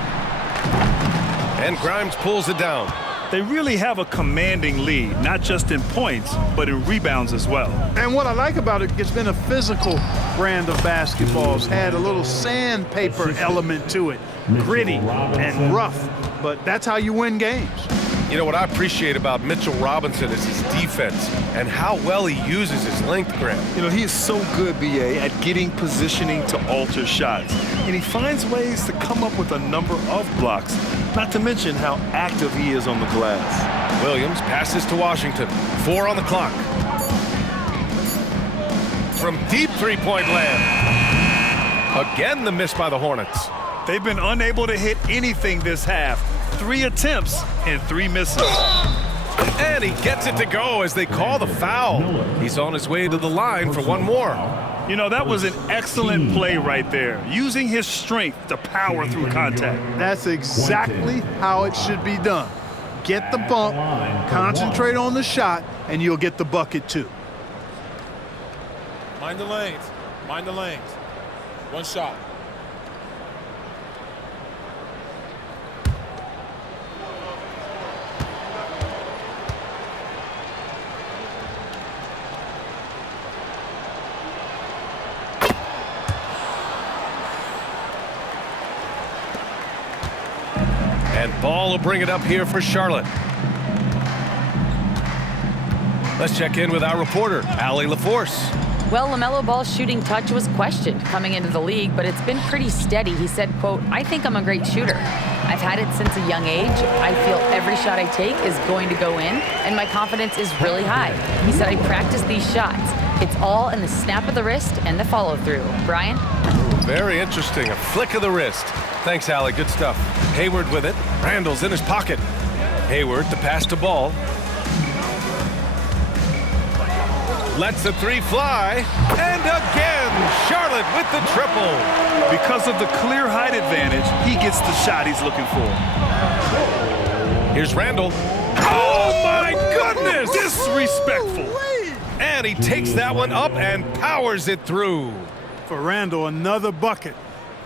And Grimes pulls it down. They really have a commanding lead, not just in points, but in rebounds as well. And what I like about it, it's been a physical brand of basketball. It's had a little sandpaper element to it, gritty and rough, but that's how you win games. You know what I appreciate about Mitchell Robinson is his defense and how well he uses his length, Grant. You know, he is so good, B.A., at getting positioning to alter shots. And he finds ways to come up with a number of blocks, not to mention how active he is on the glass. Williams passes to Washington. 4 on the clock. From deep three-point land. Again, the miss by the Hornets. They've been unable to hit anything this half. 3 attempts and 3 misses. And he gets it to go as they call the foul. He's on his way to the line for one more. You know, that was an excellent play right there, using his strength to power through contact. That's exactly how it should be done. Get the bump, concentrate on the shot, and you'll get the bucket too. Mind the lanes. Mind the lanes. One shot. And Ball will bring it up here for Charlotte. Let's check in with our reporter, Allie LaForce. Well, LaMelo Ball's shooting touch was questioned coming into the league, but it's been pretty steady. He said, quote, "I think I'm a great shooter. I've had it since a young age. I feel every shot I take is going to go in, and my confidence is really high." He said, "I practice these shots. It's all in the snap of the wrist and the follow-through." Brian? Very interesting. A flick of the wrist. Thanks, Allie. Good stuff. Hayward with it. Randle's in his pocket. Hayward, the pass to Ball. Lets the 3 fly. And again, Charlotte with the triple. Because of the clear height advantage, he gets the shot he's looking for. Here's Randle. Oh, my goodness! Disrespectful. And he takes that one up and powers it through. For Randle, another bucket.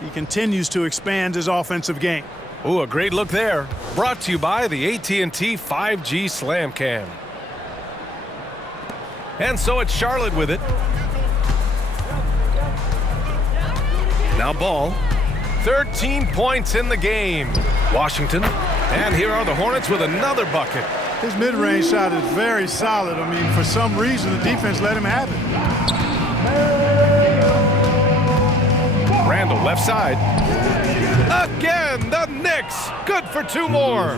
He continues to expand his offensive game. Ooh, a great look there. Brought to you by the AT&T 5G Slam Cam. And so it's Charlotte with it. Now Ball. 13 points in the game. Washington. And here are the Hornets with another bucket. His mid-range shot is very solid. I mean, for some reason, the defense let him have it. Randle, left side. Again, the Knicks. Good for 2 more.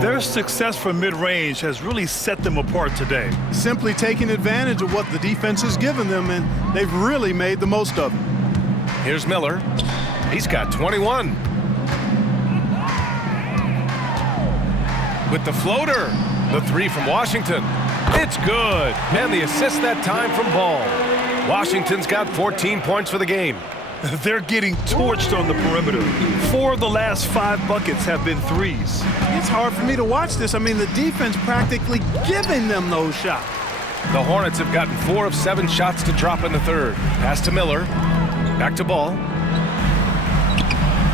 Their success from mid-range has really set them apart today. Simply taking advantage of what the defense has given them, and they've really made the most of it. Here's Miller. He's got 21. With the floater, the three from Washington. It's good. And the assist that time from Ball. Washington's got 14 points for the game. They're getting torched on the perimeter. 4 of the last 5 buckets have been threes. It's hard for me to watch this. I mean, the defense practically giving them those shots. The Hornets have gotten 4 of 7 shots to drop in the third. Pass to Miller. Back to Ball.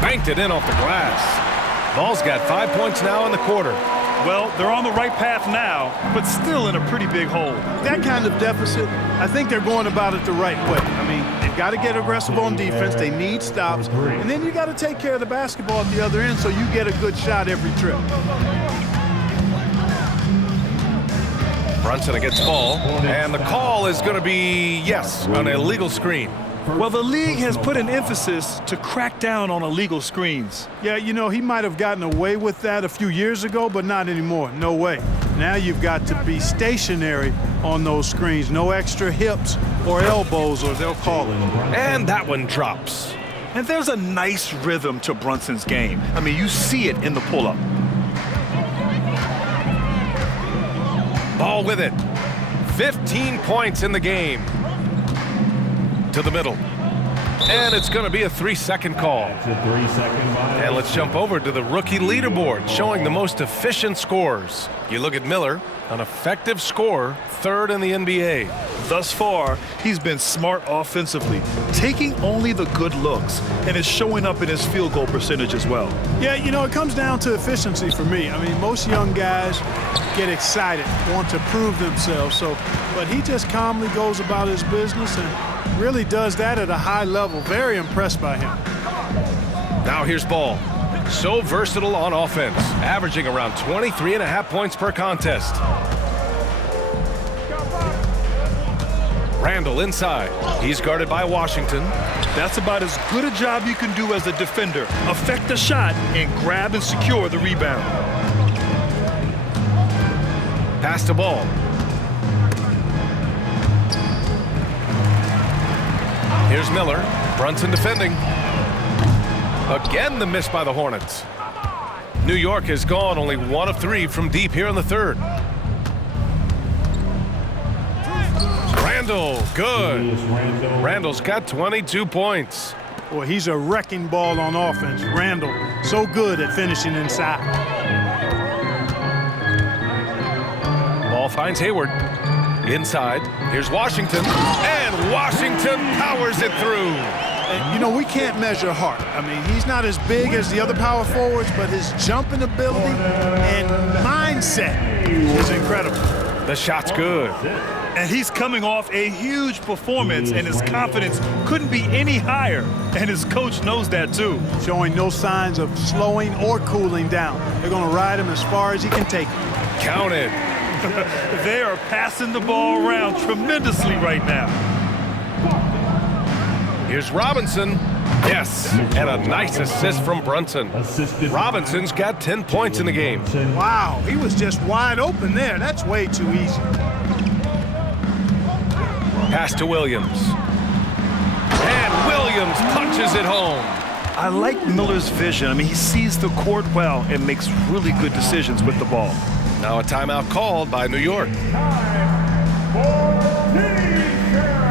Banked it in off the glass. Ball's got 5 points now in the quarter. Well, they're on the right path now, but still in a pretty big hole. That kind of deficit, I think they're going about it the right way. I mean, they've got to get aggressive on defense. They need stops. And then you got to take care of the basketball at the other end so you get a good shot every trip. Brunson against Ball. And the call is going to be, yes, an illegal screen. Well, the league has put an emphasis to crack down on illegal screens. Yeah, you know, he might have gotten away with that a few years ago, but not anymore. No way. Now you've got to be stationary on those screens. No extra hips or elbows, or they'll call it. And that one drops. And there's a nice rhythm to Brunson's game. I mean, you see it in the pull-up. Ball with it. 15 points in the game. To the middle. And it's going to be a 3-second call. And let's jump over to the rookie leaderboard, showing the most efficient scores. You look at Miller, an effective scorer, 3rd in the NBA. Thus far, he's been smart offensively, taking only the good looks, and is showing up in his field goal percentage as well. Yeah, you know, it comes down to efficiency for me. I mean, most young guys get excited, want to prove themselves. But he just calmly goes about his business and really does that at a high level. Very impressed by him. Now here's Ball. So versatile on offense, averaging around 23.5 points per contest. Randle inside. He's guarded by Washington. That's about as good a job you can do as a defender. Affect the shot and grab and secure the rebound. Pass to Ball. Here's Miller. Brunson defending. Again, the miss by the Hornets. New York has gone only 1 of 3 from deep here in the third. Randle, good. Randle's got 22 points. Boy, he's a wrecking ball on offense. Randle, so good at finishing inside. Ball finds Hayward. Inside, here's Washington. And Washington powers it through. And, you know, we can't measure Hart. I mean, he's not as big as the other power forwards, but his jumping ability and mindset is incredible. The shot's good. And he's coming off a huge performance, and his confidence couldn't be any higher. And his coach knows that, too. Showing no signs of slowing or cooling down. They're going to ride him as far as he can take it. Count it. They are passing the ball around tremendously right now. Here's Robinson. Yes, and a nice assist from Brunson. Robinson's got 10 points in the game. Wow, he was just wide open there. That's way too easy. Pass to Williams. And Williams punches it home. I like Miller's vision. I mean, he sees the court well and makes really good decisions with the ball. Now a timeout called by New York. Time for T-shirt.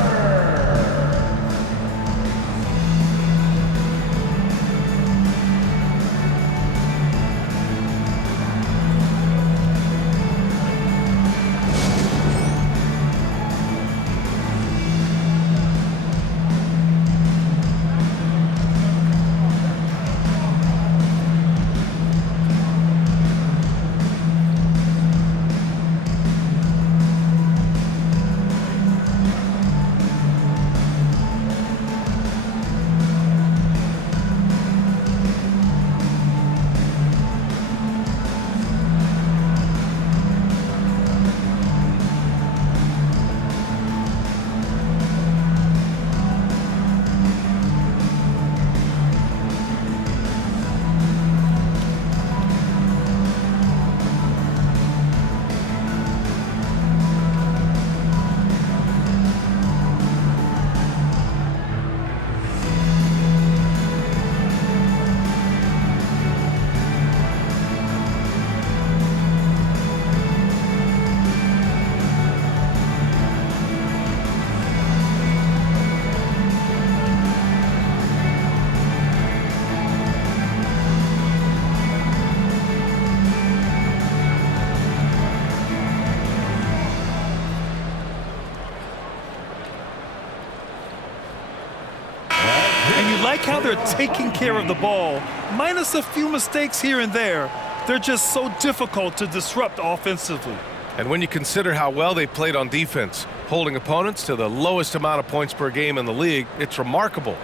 And you like how they're taking care of the ball, minus a few mistakes here and there. They're just so difficult to disrupt offensively. And when you consider how well they played on defense, holding opponents to the lowest amount of points per game in the league, it's remarkable.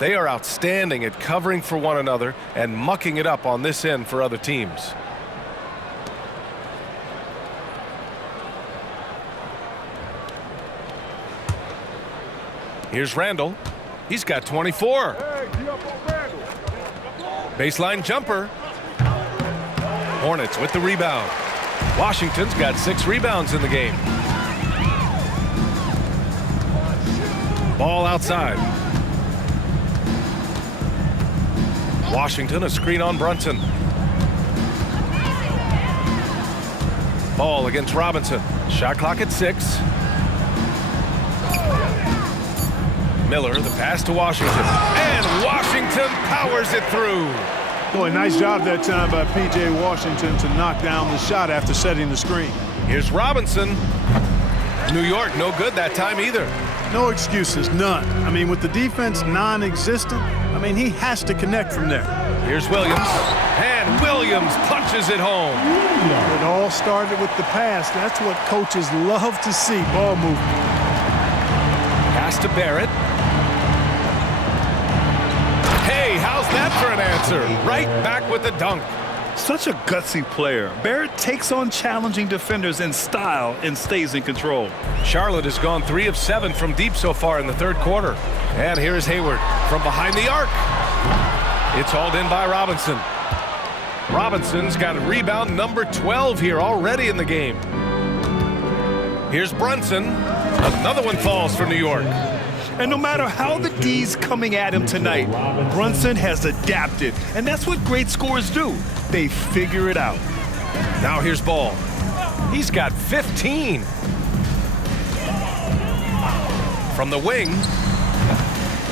They are outstanding at covering for one another and mucking it up on this end for other teams. Here's Randle. He's got 24. Baseline jumper. Hornets with the rebound. Washington's got 6 rebounds in the game. Ball outside. Washington, a screen on Brunson. Ball against Robinson. Shot clock at 6. Miller, the pass to Washington. And Washington powers it through. Boy, nice job that time by P.J. Washington to knock down the shot after setting the screen. Here's Robinson. New York, no good that time either. No excuses, none. I mean, with the defense non-existent, I mean, he has to connect from there. Here's Williams. And Williams punches it home. It all started with the pass. That's what coaches love to see, ball movement. Pass to Barrett. Hey, how's that for an answer? Right back with the dunk. Such a gutsy player. Barrett takes on challenging defenders in style and stays in control. Charlotte has gone 3 of 7 from deep so far in the third quarter. And here's Hayward from behind the arc. It's hauled in by Robinson. Robinson's got a rebound number 12 here already in the game. Here's Brunson. Another one falls for New York. And no matter how the D's coming at him tonight, Brunson has adapted. And that's what great scorers do. They figure it out. Now here's Ball. He's got 15. From the wing,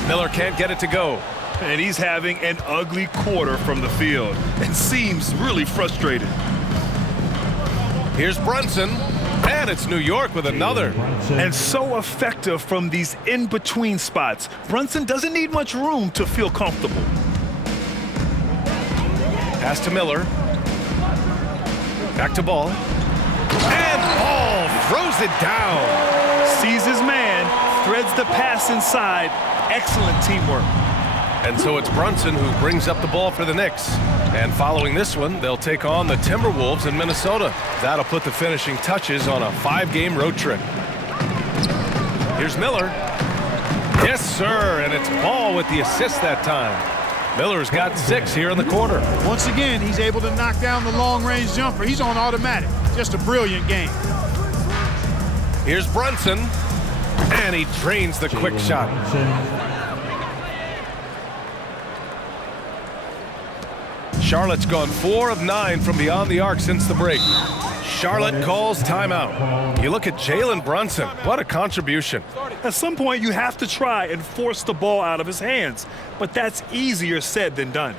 Miller can't get it to go. And he's having an ugly quarter from the field and seems really frustrated. Here's Brunson. And it's New York with another. And so effective from these in-between spots. Brunson doesn't need much room to feel comfortable. Pass to Miller. Back to Ball. And Ball throws it down. Sees his man, threads the pass inside. Excellent teamwork. And so it's Brunson who brings up the ball for the Knicks. And following this one, they'll take on the Timberwolves in Minnesota. That'll put the finishing touches on a 5-game road trip. Here's Miller. Yes, sir, and it's Ball with the assist that time. Miller's got 6 here in the quarter. Once again, he's able to knock down the long-range jumper. He's on automatic. Just a brilliant game. Here's Brunson, and he drains the quick shot. Charlotte's gone 4 of 9 from beyond the arc since the break. Charlotte calls timeout. You look at Jalen Brunson. What a contribution. At some point, you have to try and force the ball out of his hands. But that's easier said than done.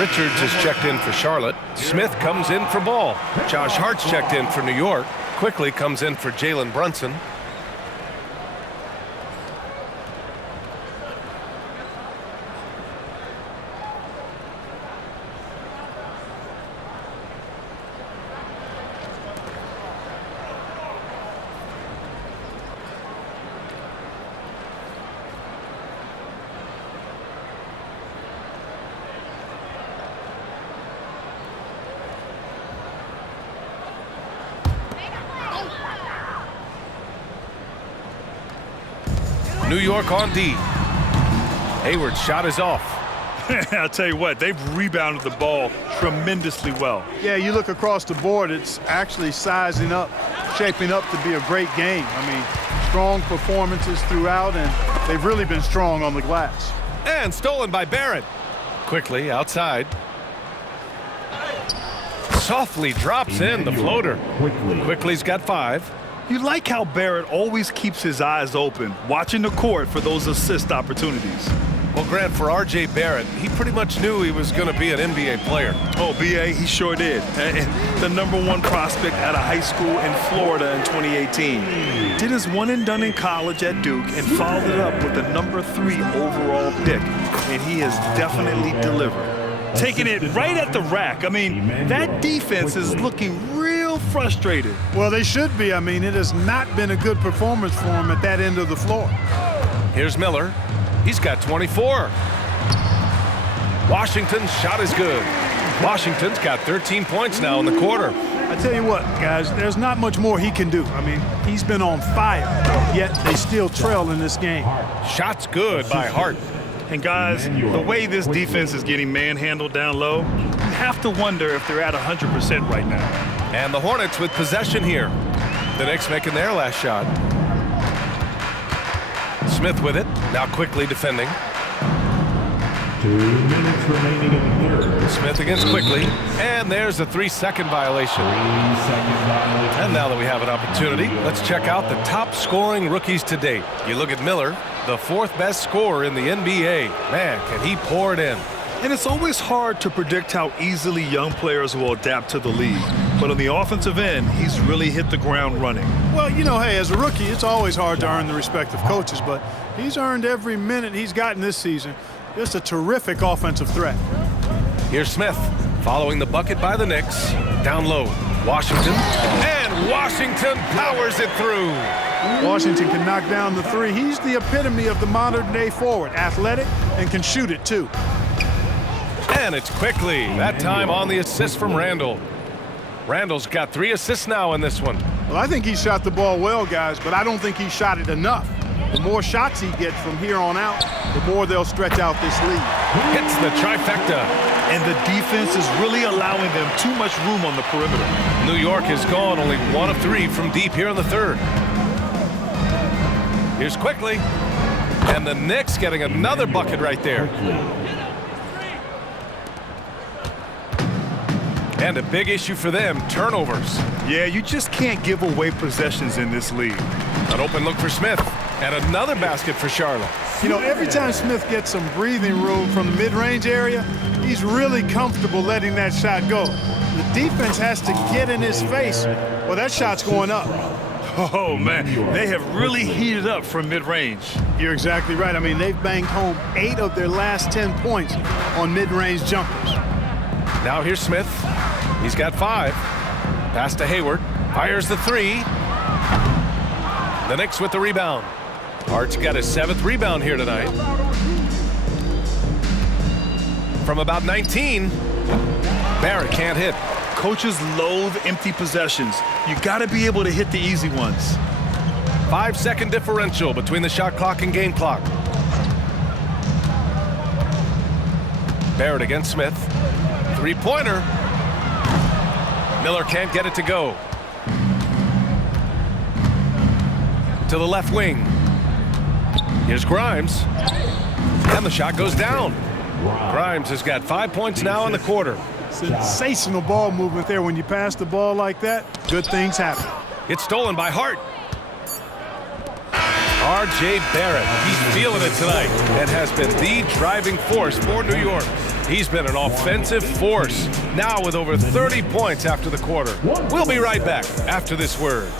Richards is checked in for Charlotte. Smith comes in for Ball. Josh Hart's checked in for New York. Quickly comes in for Jalen Brunson. New York on D. Hayward's shot is off. I'll tell you what, they've rebounded the ball tremendously well. Yeah, you look across the board, it's actually sizing up, shaping up to be a great game. I mean, strong performances throughout, and they've really been strong on the glass. And stolen by Barrett. Quickly outside. Softly drops in the floater. Quickly's got 5. You like how Barrett always keeps his eyes open, watching the court for those assist opportunities. Well, Grant, for R.J. Barrett, he pretty much knew he was going to be an NBA player. Oh, B.A., he sure did. And the #1 prospect out of high school in Florida in 2018. Did his one and done in college at Duke and followed it up with the #3 overall pick. And he has definitely delivered. Taking it right at the rack. I mean, that defense is looking real frustrated. Well, they should be. I mean, it has not been a good performance for him at that end of the floor. Here's Miller. He's got 24. Washington's shot is good. Washington's got 13 points now in the quarter. I tell you what, guys, there's not much more he can do. I mean, he's been on fire, yet they still trail in this game. Shots good by Hart. And guys, the way this defense is getting manhandled down low, you have to wonder if they're at 100% right now. And the Hornets with possession here. The Knicks making their last shot. Smith with it, now quickly defending. 2 minutes remaining in the third. Smith against Quickly, and there's a 3-second violation. 3-second violation. And now that we have an opportunity, let's check out the top scoring rookies to date. You look at Miller, the 4th best scorer in the NBA. Man, can he pour it in. And it's always hard to predict how easily young players will adapt to the league. But on the offensive end, he's really hit the ground running. Well, you know, hey, as a rookie, it's always hard to earn the respect of coaches, but he's earned every minute he's gotten this season. Just a terrific offensive threat. Here's Smith, following the bucket by the Knicks. Down low, Washington, and Washington powers it through. Washington can knock down the 3. He's the epitome of the modern-day forward, athletic and can shoot it too. And it's Quickly, that time on the assist from Randle. Randle's got 3 assists now in this one. Well, I think he shot the ball well, guys, but I don't think he shot it enough. The more shots he gets from here on out, the more they'll stretch out this lead. Hits the trifecta. And the defense is really allowing them too much room on the perimeter. New York has gone only 1 of 3 from deep here in the third. Here's Quickly. And the Knicks getting another bucket right there. And a big issue for them, turnovers. Yeah, you just can't give away possessions in this league. An open look for Smith. And another basket for Charlotte. You know, every time Smith gets some breathing room from the mid-range area, he's really comfortable letting that shot go. The defense has to get in his face. Well, that shot's going up. Oh, man, they have really heated up from mid-range. You're exactly right. I mean, they've banged home 8 of their last 10 points on mid-range jumpers. Now here's Smith. He's got 5. Pass to Hayward. Fires the 3. The Knicks with the rebound. Hart's got his 7th rebound here tonight. From about 19, Barrett can't hit. Coaches loathe empty possessions. You got to be able to hit the easy ones. 5-second differential between the shot clock and game clock. Barrett against Smith. 3-pointer. Miller can't get it to go. To the left wing. Here's Grimes. And the shot goes down. Grimes has got 5 points now in the quarter. Sensational ball movement there. When you pass the ball like that, good things happen. It's stolen by Hart. R.J. Barrett. He's feeling it tonight and has been the driving force for New York. He's been an offensive force, now with over 30 points after the quarter. We'll be right back after this word.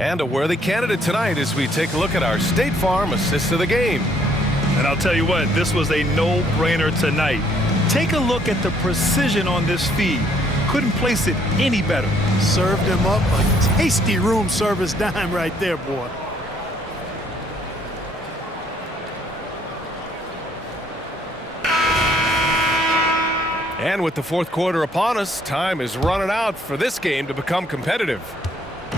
And a worthy candidate tonight as we take a look at our State Farm assist of the game. And I'll tell you what, this was a no-brainer tonight. Take a look at the precision on this feed. Couldn't place it any better. Served him up a tasty room service dime right there, boy. And with the fourth quarter upon us, time is running out for this game to become competitive.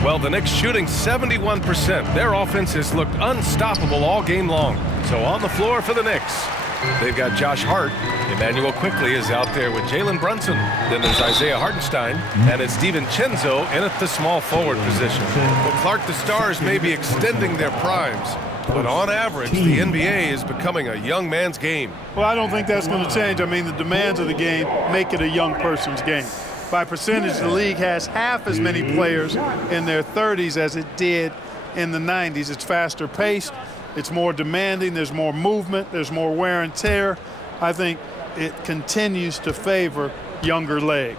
Well, the Knicks shooting 71%. Their offense has looked unstoppable all game long. So on the floor for the Knicks, they've got Josh Hart. Emmanuel Quickley is out there with Jalen Brunson. Then there's Isaiah Hartenstein. And it's DiVincenzo in at the small forward position. Well, Clark, the Stars may be extending their primes, but on average, the NBA is becoming a young man's game. Well, I don't think that's going to change. I mean, the demands of the game make it a young person's game. By percentage, the league has half as many players in their 30s as it did in the 90s. It's faster paced, it's more demanding, there's more movement, there's more wear and tear. I think it continues to favor younger legs.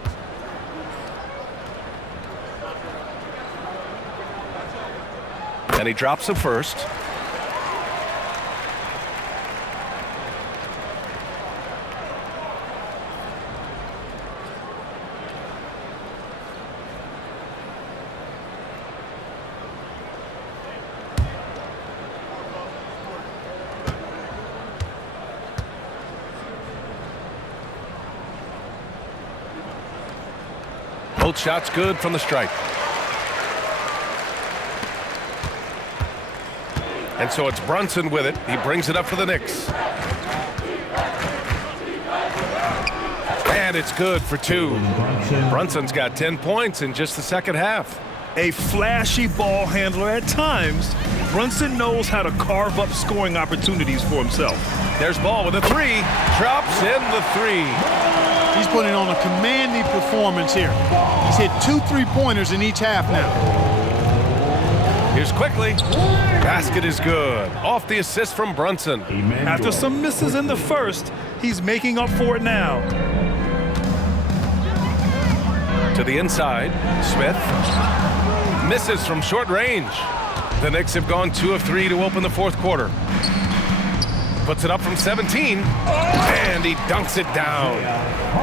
And he drops the first. Both shots good from the stripe. And so it's Brunson with it. He brings it up for the Knicks. And it's good for two. Brunson's got 10 points in just the second half. A flashy ball handler at times, Brunson knows how to carve up scoring opportunities for himself. There's Ball with a three. Drops in the three. He's putting on a commanding performance here. He's hit 2 3-pointers in each half now. Here's Quickley. Basket is good. Off the assist from Brunson. After some misses in the first, he's making up for it now. To the inside. Smith misses from short range. The Knicks have gone 2 of 3 to open the fourth quarter. Puts it up from 17, and he dunks it down.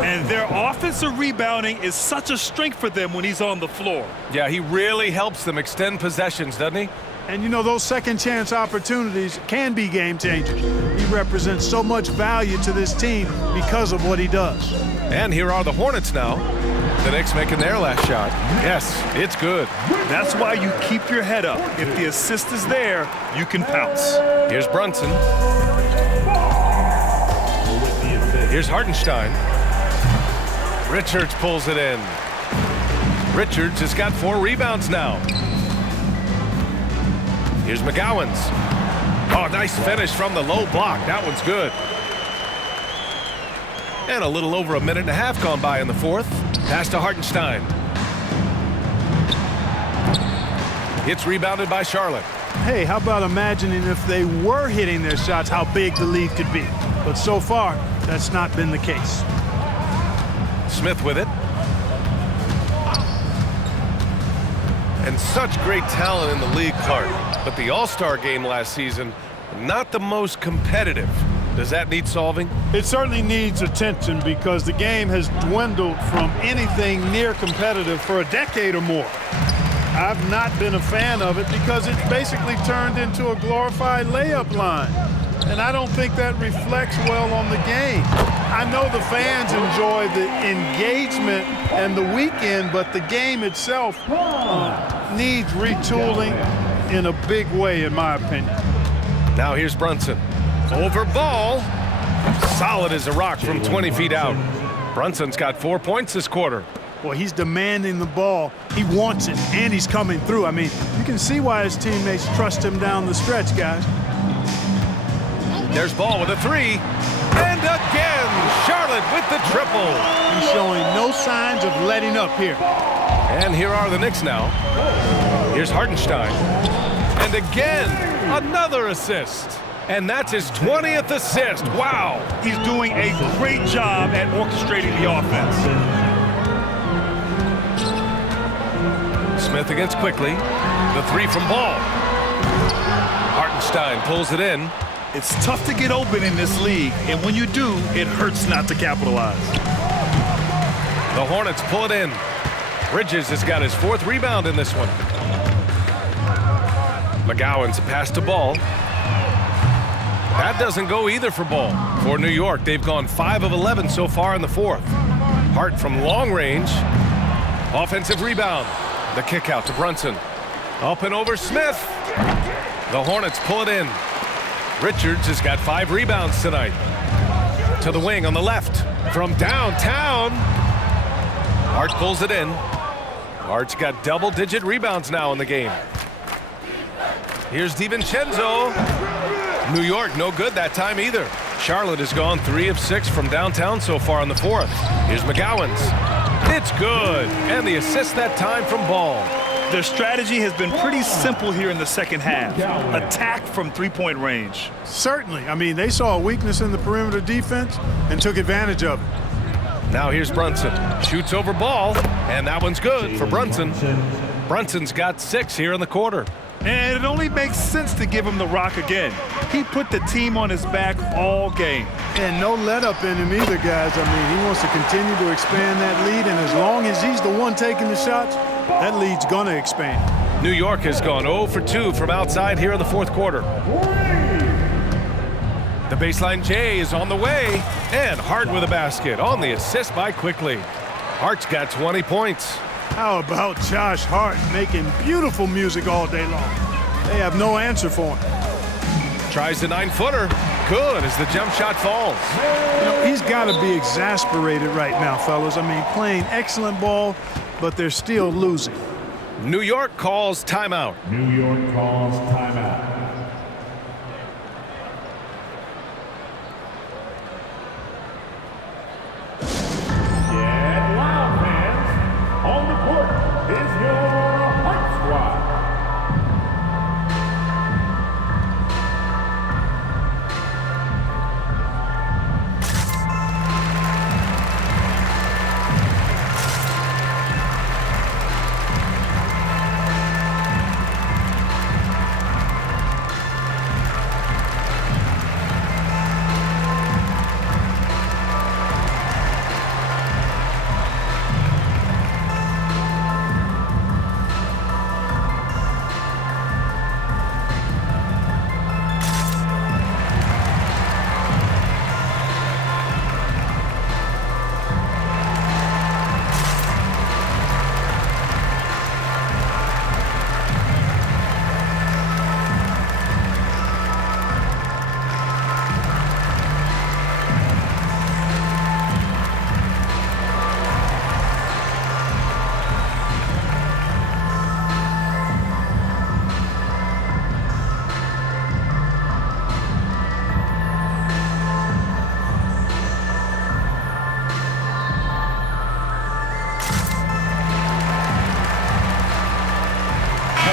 And their offensive rebounding is such a strength for them when he's on the floor. Yeah, he really helps them extend possessions, doesn't he? And you know, those second chance opportunities can be game changers. He represents so much value to this team because of what he does. And here are the Hornets now. The Knicks making their last shot. Yes, it's good. That's why you keep your head up. If the assist is there, you can pounce. Here's Brunson. Here's Hartenstein. Richards pulls it in. Richards has got 4 rebounds now. Here's McGowan's. Oh, nice finish from the low block. That one's good. And a little over a minute and a half gone by in the fourth. Pass to Hartenstein. It's rebounded by Charlotte. Hey, how about imagining if they were hitting their shots, how big the lead could be. But so far, that's not been the case. Smith with it. And such great talent in the league, Clark. But the All-Star game last season, not the most competitive. Does that need solving? It certainly needs attention because the game has dwindled from anything near competitive for a decade or more. I've not been a fan of it because it's basically turned into a glorified layup line. And I don't think that reflects well on the game. I know the fans enjoy the engagement and the weekend, but the game itself needs retooling in a big way, in my opinion. Now here's Brunson. Over ball. Solid as a rock from 20 feet out. Brunson's got 4 points this quarter. Boy, he's demanding the ball. He wants it, and he's coming through. I mean, you can see why his teammates trust him down the stretch, guys. There's Ball with a three. And again, Charlotte with the triple. He's showing no signs of letting up here. And here are the Knicks now. Here's Hartenstein. And again, another assist. And that's his 20th assist. Wow. He's doing a great job at orchestrating the offense. Smith against Quickly. The three from Ball. Hartenstein pulls it in. It's tough to get open in this league, and when you do, it hurts not to capitalize. The Hornets pull it in. Bridges has got his 4th rebound in this one. McGowan's a pass to Ball. That doesn't go either for Ball. For New York, they've gone 5 of 11 so far in the 4th. Hart from long range. Offensive rebound. The kick out to Brunson. Up and over Smith. The Hornets pull it in. Richards has got 5 rebounds tonight. To the wing on the left. From downtown. Hart pulls it in. Hart's got double-digit rebounds now in the game. Here's DiVincenzo. New York, no good that time either. Charlotte has gone 3 of 6 from downtown so far in the 4th. Here's McGowan's. It's good. And the assist that time from Ball. Their strategy has been pretty simple here in the second half. Attack from three-point range. Certainly. I mean, they saw a weakness in the perimeter defense and took advantage of it. Now here's Brunson. Shoots over Ball. And that one's good for Brunson. Brunson's got 6 here in the quarter. And it only makes sense to give him the rock again. He put the team on his back all game. And no let up in him either, guys. I mean, he wants to continue to expand that lead, and as long as he's the one taking the shots, that lead's going to expand. New York has gone 0 for 2 from outside here in the 4th quarter. The baseline J is on the way, and Hart with a basket on the assist by Quickly. Hart's got 20 points. How about Josh Hart making beautiful music all day long? They have no answer for him. Tries the 9-footer. Good as the jump shot falls. You know, he's got to be exasperated right now, fellas. I mean, playing excellent ball, but they're still losing. New York calls timeout. New York calls timeout. Get loud, fans. On the court is your Heart Squad.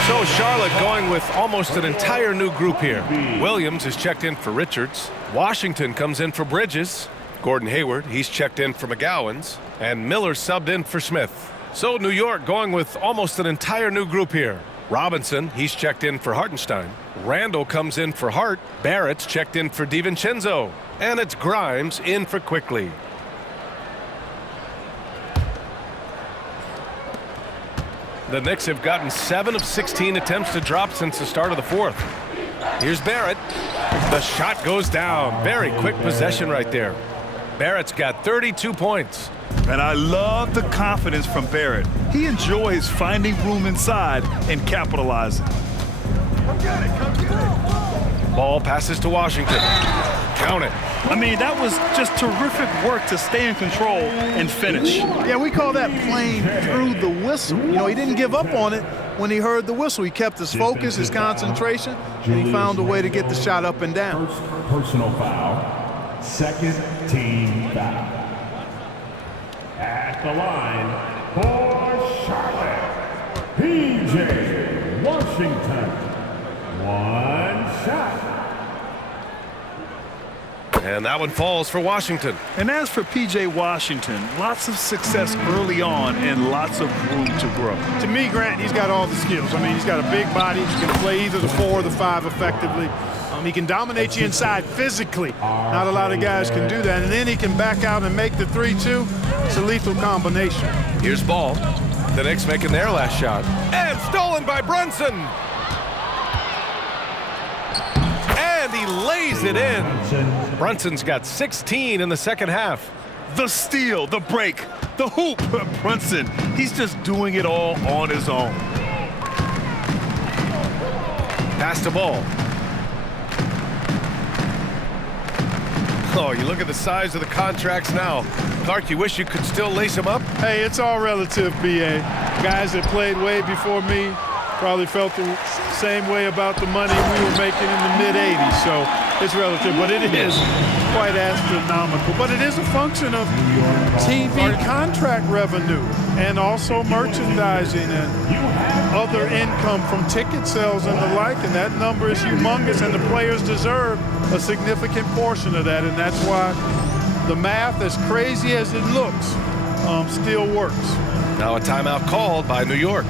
So Charlotte going with almost an entire new group here. Williams is checked in for Richards. Washington comes in for Bridges. Gordon Hayward, he's checked in for McGowan's. And Miller subbed in for Smith. So New York going with almost an entire new group here. Robinson, he's checked in for Hartenstein. Randle comes in for Hart. Barrett's checked in for DiVincenzo. And it's Grimes in for Quickly. The Knicks have gotten 7 of 16 attempts to drop since the start of the 4th. Here's Barrett. The shot goes down. Very quick possession right there. Barrett's got 32 points. And I love the confidence from Barrett. He enjoys finding room inside and capitalizing. Ball passes to Washington. Count it. I mean, that was just terrific work to stay in control and finish. Yeah, we call that playing through the whistle. You know, he didn't give up on it when he heard the whistle. He kept his focus, his concentration, and he found a way to get the shot up and down. First personal foul, second team foul. At the line for Charlotte, P.J. Washington. One shot. And that one falls for Washington. And as for P.J. Washington, lots of success early on and lots of room to grow. To me, Grant, he's got all the skills. I mean, he's got a big body. He can play either the 4 or the 5 effectively. He can dominate you inside physically. Not a lot of guys can do that. And then he can back out and make the 3-2. It's a lethal combination. Here's Ball. The Knicks making their last shot. And stolen by Brunson. And he lays it in. Brunson's got 16 in the second half. The steal, the break, the hoop. Brunson, he's just doing it all on his own. Pass to Ball. Oh, you look at the size of the contracts now. Clark, you wish you could still lace them up? Hey, it's all relative, B.A. Guys that played way before me probably felt the same way about the money we were making in the mid-'80s, so it's relative, but it is quite astronomical. But it is a function of TV contract revenue and also merchandising and other income from ticket sales and the like, and that number is humongous, and the players deserve a significant portion of that, and that's why the math, as crazy as it looks, still works. Now a timeout called by New York.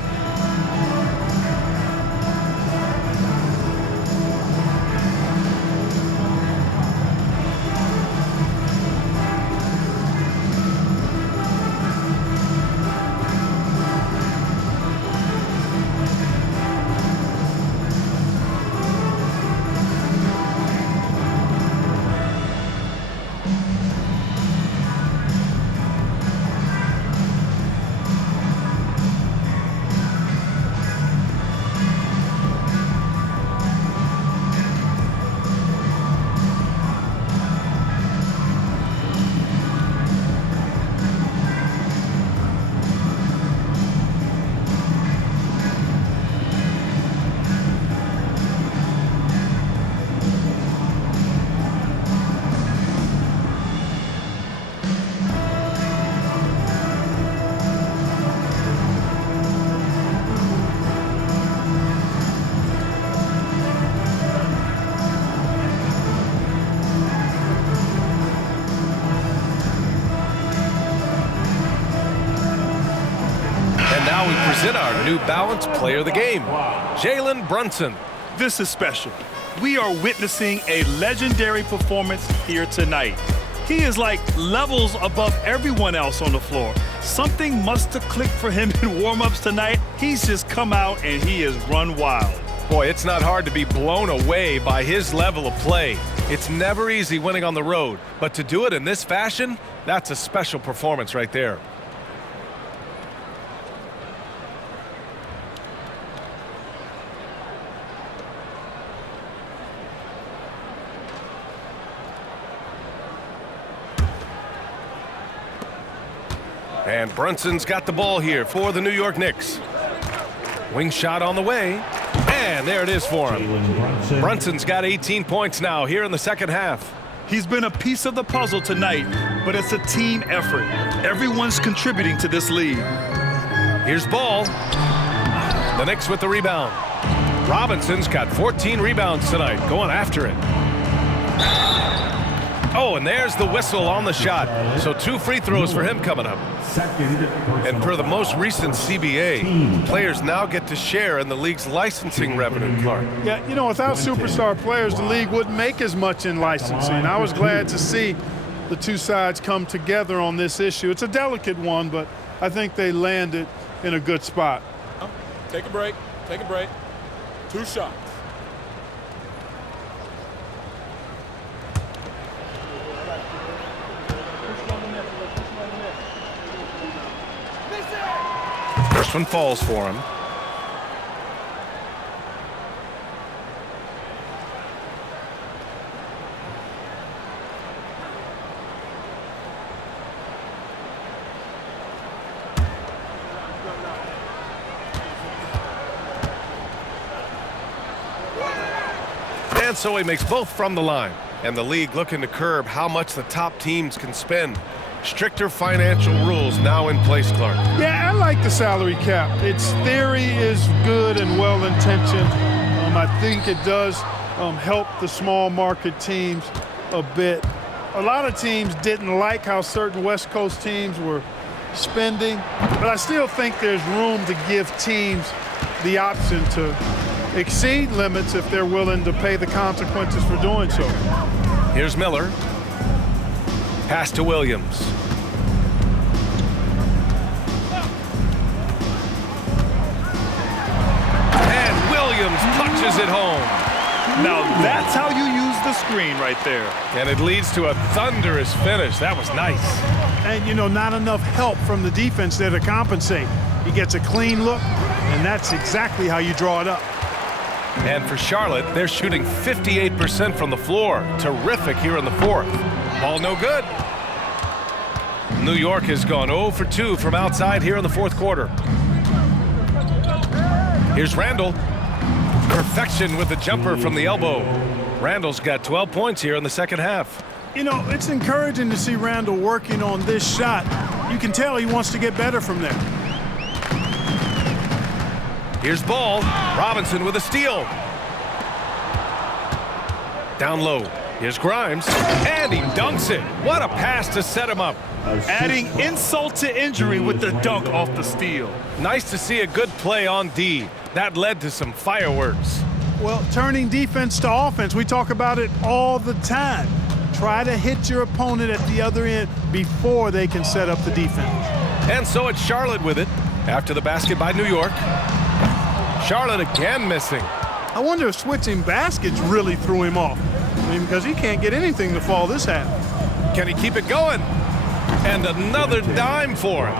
Now we present our New Balance Player of the Game, Jalen Brunson. This is special. We are witnessing a legendary performance here tonight. He is like levels above everyone else on the floor. Something must have clicked for him in warm-ups tonight. He's just come out and he has run wild. Boy, it's not hard to be blown away by his level of play. It's never easy winning on the road, but to do it in this fashion, that's a special performance right there. And Brunson's got the ball here for the New York Knicks. Wing shot on the way. And there it is for him. Brunson's got 18 points now here in the second half. He's been a piece of the puzzle tonight, but it's a team effort. Everyone's contributing to this lead. Here's Ball. The Knicks with the rebound. Robinson's got 14 rebounds tonight, going after it. Oh, and there's the whistle on the shot. So 2 free throws for him coming up. And per the most recent CBA, players now get to share in the league's licensing revenue, Clark. Yeah, you know, without superstar players, the league wouldn't make as much in licensing. I was glad to see the two sides come together on this issue. It's a delicate one, but I think they landed in a good spot. Take a break. Take a break. 2 shots. First one falls for him. And so he makes both from the line. And the league looking to curb how much the top teams can spend. Stricter financial rules now in place, Clark. Yeah, I like the salary cap. Its theory is good and well-intentioned. I think it does help the small market teams a bit. A lot of teams didn't like how certain West Coast teams were spending, but I still think there's room to give teams the option to exceed limits if they're willing to pay the consequences for doing so. Here's Miller. Pass to Williams. And Williams punches it home. Now that's how you use the screen right there. And it leads to a thunderous finish. That was nice. And, you know, not enough help from the defense there to compensate. He gets a clean look, and that's exactly how you draw it up. And for Charlotte, they're shooting 58% from the floor. Terrific here in the fourth. Ball no good. New York has gone 0 for 2 from outside here in the fourth quarter. Here's Randle. Perfection with the jumper from the elbow. Randle's got 12 points here in the second half. You know, it's encouraging to see Randle working on this shot. You can tell he wants to get better from there. Here's Ball. Robinson with a steal. Down low. Here's Grimes. And he dunks it. What a pass to set him up. Adding insult to injury with the dunk off the steal. Nice to see a good play on D. That led to some fireworks. Well, turning defense to offense, we talk about it all the time. Try to hit your opponent at the other end before they can set up the defense. And so it's Charlotte with it after the basket by New York. Charlotte again missing. I wonder if switching baskets really threw him off. I mean, because he can't get anything to fall this half. Can he keep it going? And another dime for him.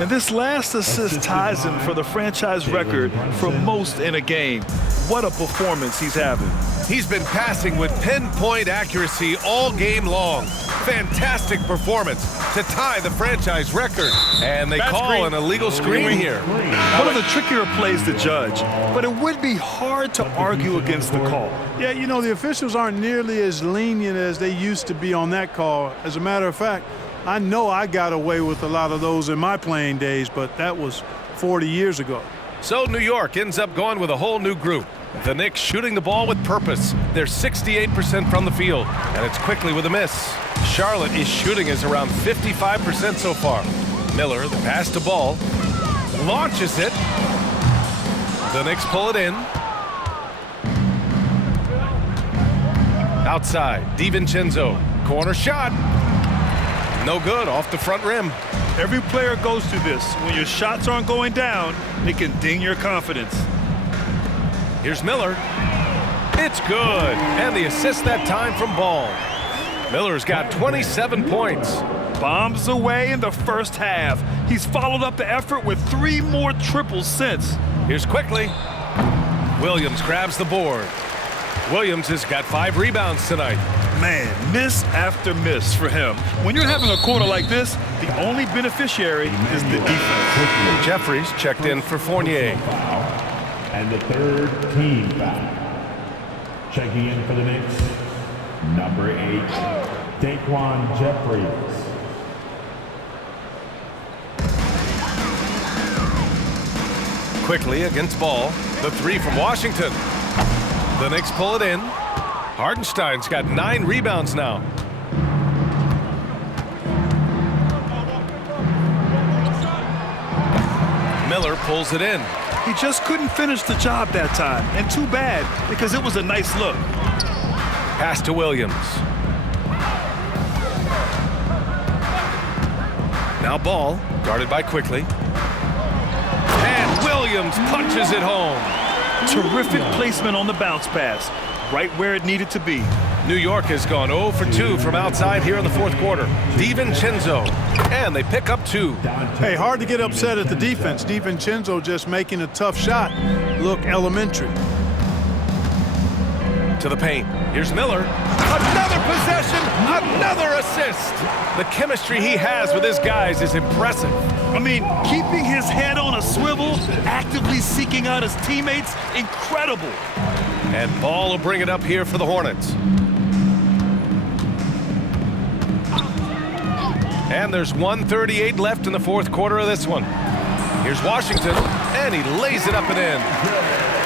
And this last assist ties him for the franchise record for most in a game. What a performance he's having. He's been passing with pinpoint accuracy all game long. Fantastic performance to tie the franchise record. And they call an illegal screen here. One of the trickier plays to judge, but it would be hard to argue against the call. Yeah, you know, the officials aren't nearly as lenient as they used to be on that call. As a matter of fact, I know I got away with a lot of those in my playing days, but that was 40 years ago. So New York ends up going with a whole new group. The Knicks shooting the ball with purpose. They're 68% from the field, and it's quickly with a miss. Charlotte is shooting as around 55% so far. Miller, the pass to Ball, launches it. The Knicks pull it in. Outside, DiVincenzo, corner shot. No good, off the front rim. Every player goes through this. When your shots aren't going down, it can ding your confidence. Here's Miller. It's good. And the assist that time from Ball. Miller's got 27 points. Bombs away in the first half. He's followed up the effort with 3 more triples since. Here's Quickly. Williams grabs the board. Williams has got 5 rebounds tonight. Man, miss after miss for him. When you're having a quarter like this, the only beneficiary is the defense. Jeffries checked in for Fournier. And the third team foul. Checking in for the Knicks, number 8, Daquan Jeffries. Quickly against Ball. The 3 from Washington. The Knicks pull it in. Hardenstein's got 9 rebounds now. Miller pulls it in. He just couldn't finish the job that time, and too bad, because it was a nice look. Pass to Williams. Now Ball, guarded by Quickly. And Williams punches it home. Terrific placement on the bounce pass, right where it needed to be. New York has gone 0 for 2 from outside here in the fourth quarter. DiVincenzo, and they pick up 2. Hey, hard to get upset at the defense. DiVincenzo just making a tough shot look elementary. To the paint. Here's Miller. Another possession, another assist. The chemistry he has with his guys is impressive. I mean, keeping his head on a swivel, actively seeking out his teammates, incredible. And Ball will bring it up here for the Hornets. And there's 1:38 left in the fourth quarter of this one. Here's Washington, and he lays it up and in.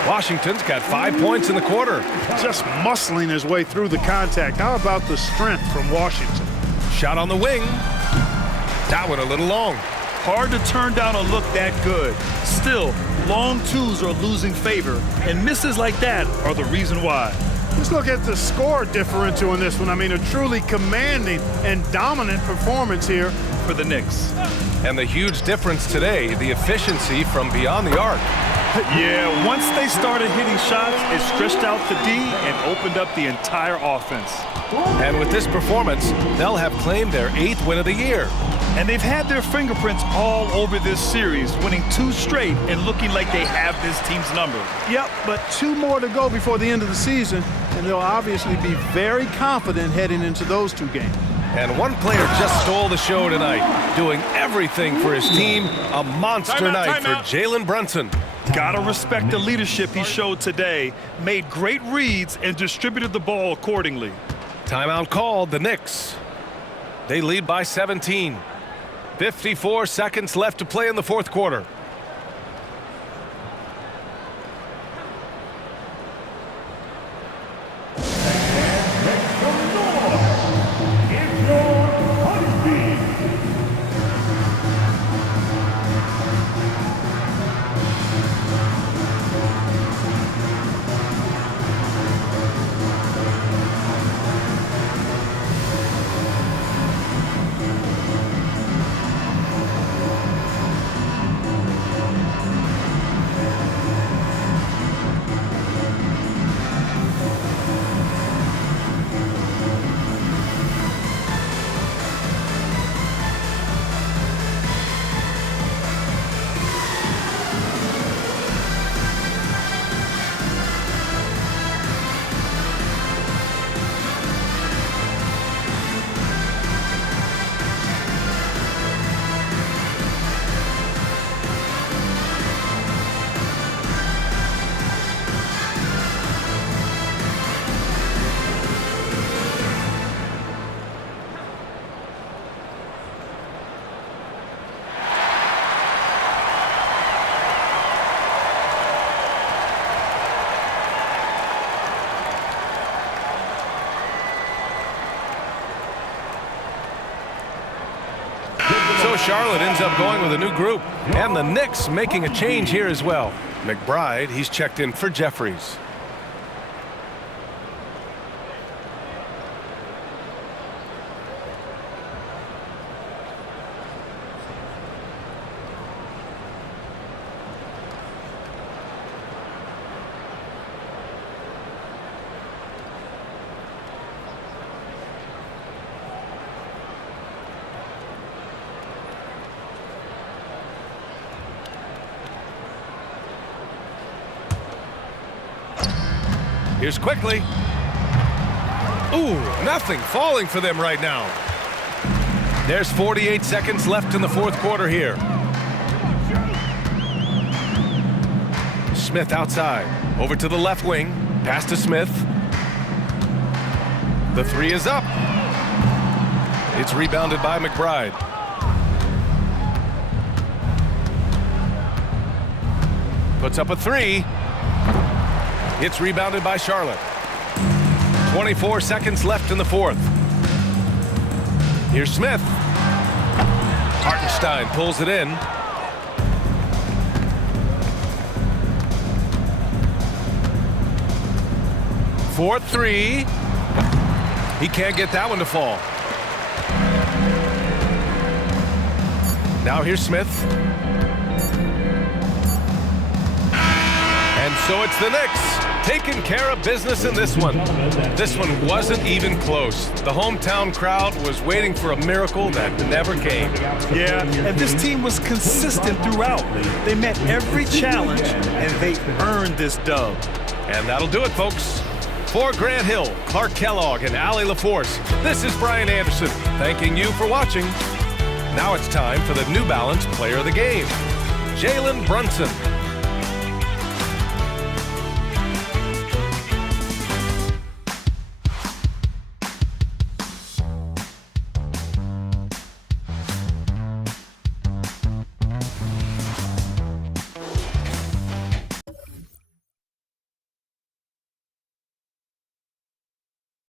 Washington's got 5 points in the quarter. Just muscling his way through the contact. How about the strength from Washington? Shot on the wing. That one a little long. Hard to turn down a look that good. Still, long twos are losing favor, and misses like that are the reason why. Let's look at the score differential in this one. I mean, a truly commanding and dominant performance here for the Knicks. And the huge difference today, the efficiency from beyond the arc. Yeah, once they started hitting shots, it stretched out the D and opened up the entire offense. And with this performance, they'll have claimed their 8th win of the year. And they've had their fingerprints all over this series, winning 2 straight and looking like they have this team's number. Yep, but 2 more to go before the end of the season, and they'll obviously be very confident heading into those 2 games. And one player just stole the show tonight, doing everything for his team. A monster night for Jalen Brunson. Gotta respect the leadership he showed today. Made great reads and distributed the ball accordingly. Timeout called, the Knicks. They lead by 17. 54 seconds left to play in the fourth quarter. So Charlotte ends up going with a new group, and the Knicks making a change here as well. McBride, he's checked in for Jeffries. Here's quickly. Ooh, nothing falling for them right now. There's 48 seconds left in the fourth quarter here. Smith outside. Over to the left wing. Pass to Smith. The 3 is up. It's rebounded by McBride. Puts up a 3. It's rebounded by Charlotte. 24 seconds left in the fourth. Here's Smith. Hartenstein pulls it in. Fourth 3. He can't get that one to fall. Now here's Smith. And so it's the Knicks taking care of business in this one. This one wasn't even close. The hometown crowd was waiting for a miracle that never came. Yeah, and this team was consistent throughout. They met every challenge, and they earned this dub. And that'll do it, folks. For Grant Hill, Clark Kellogg, and Allie LaForce, this is Brian Anderson, thanking you for watching. Now it's time for the New Balance Player of the Game, Jalen Brunson.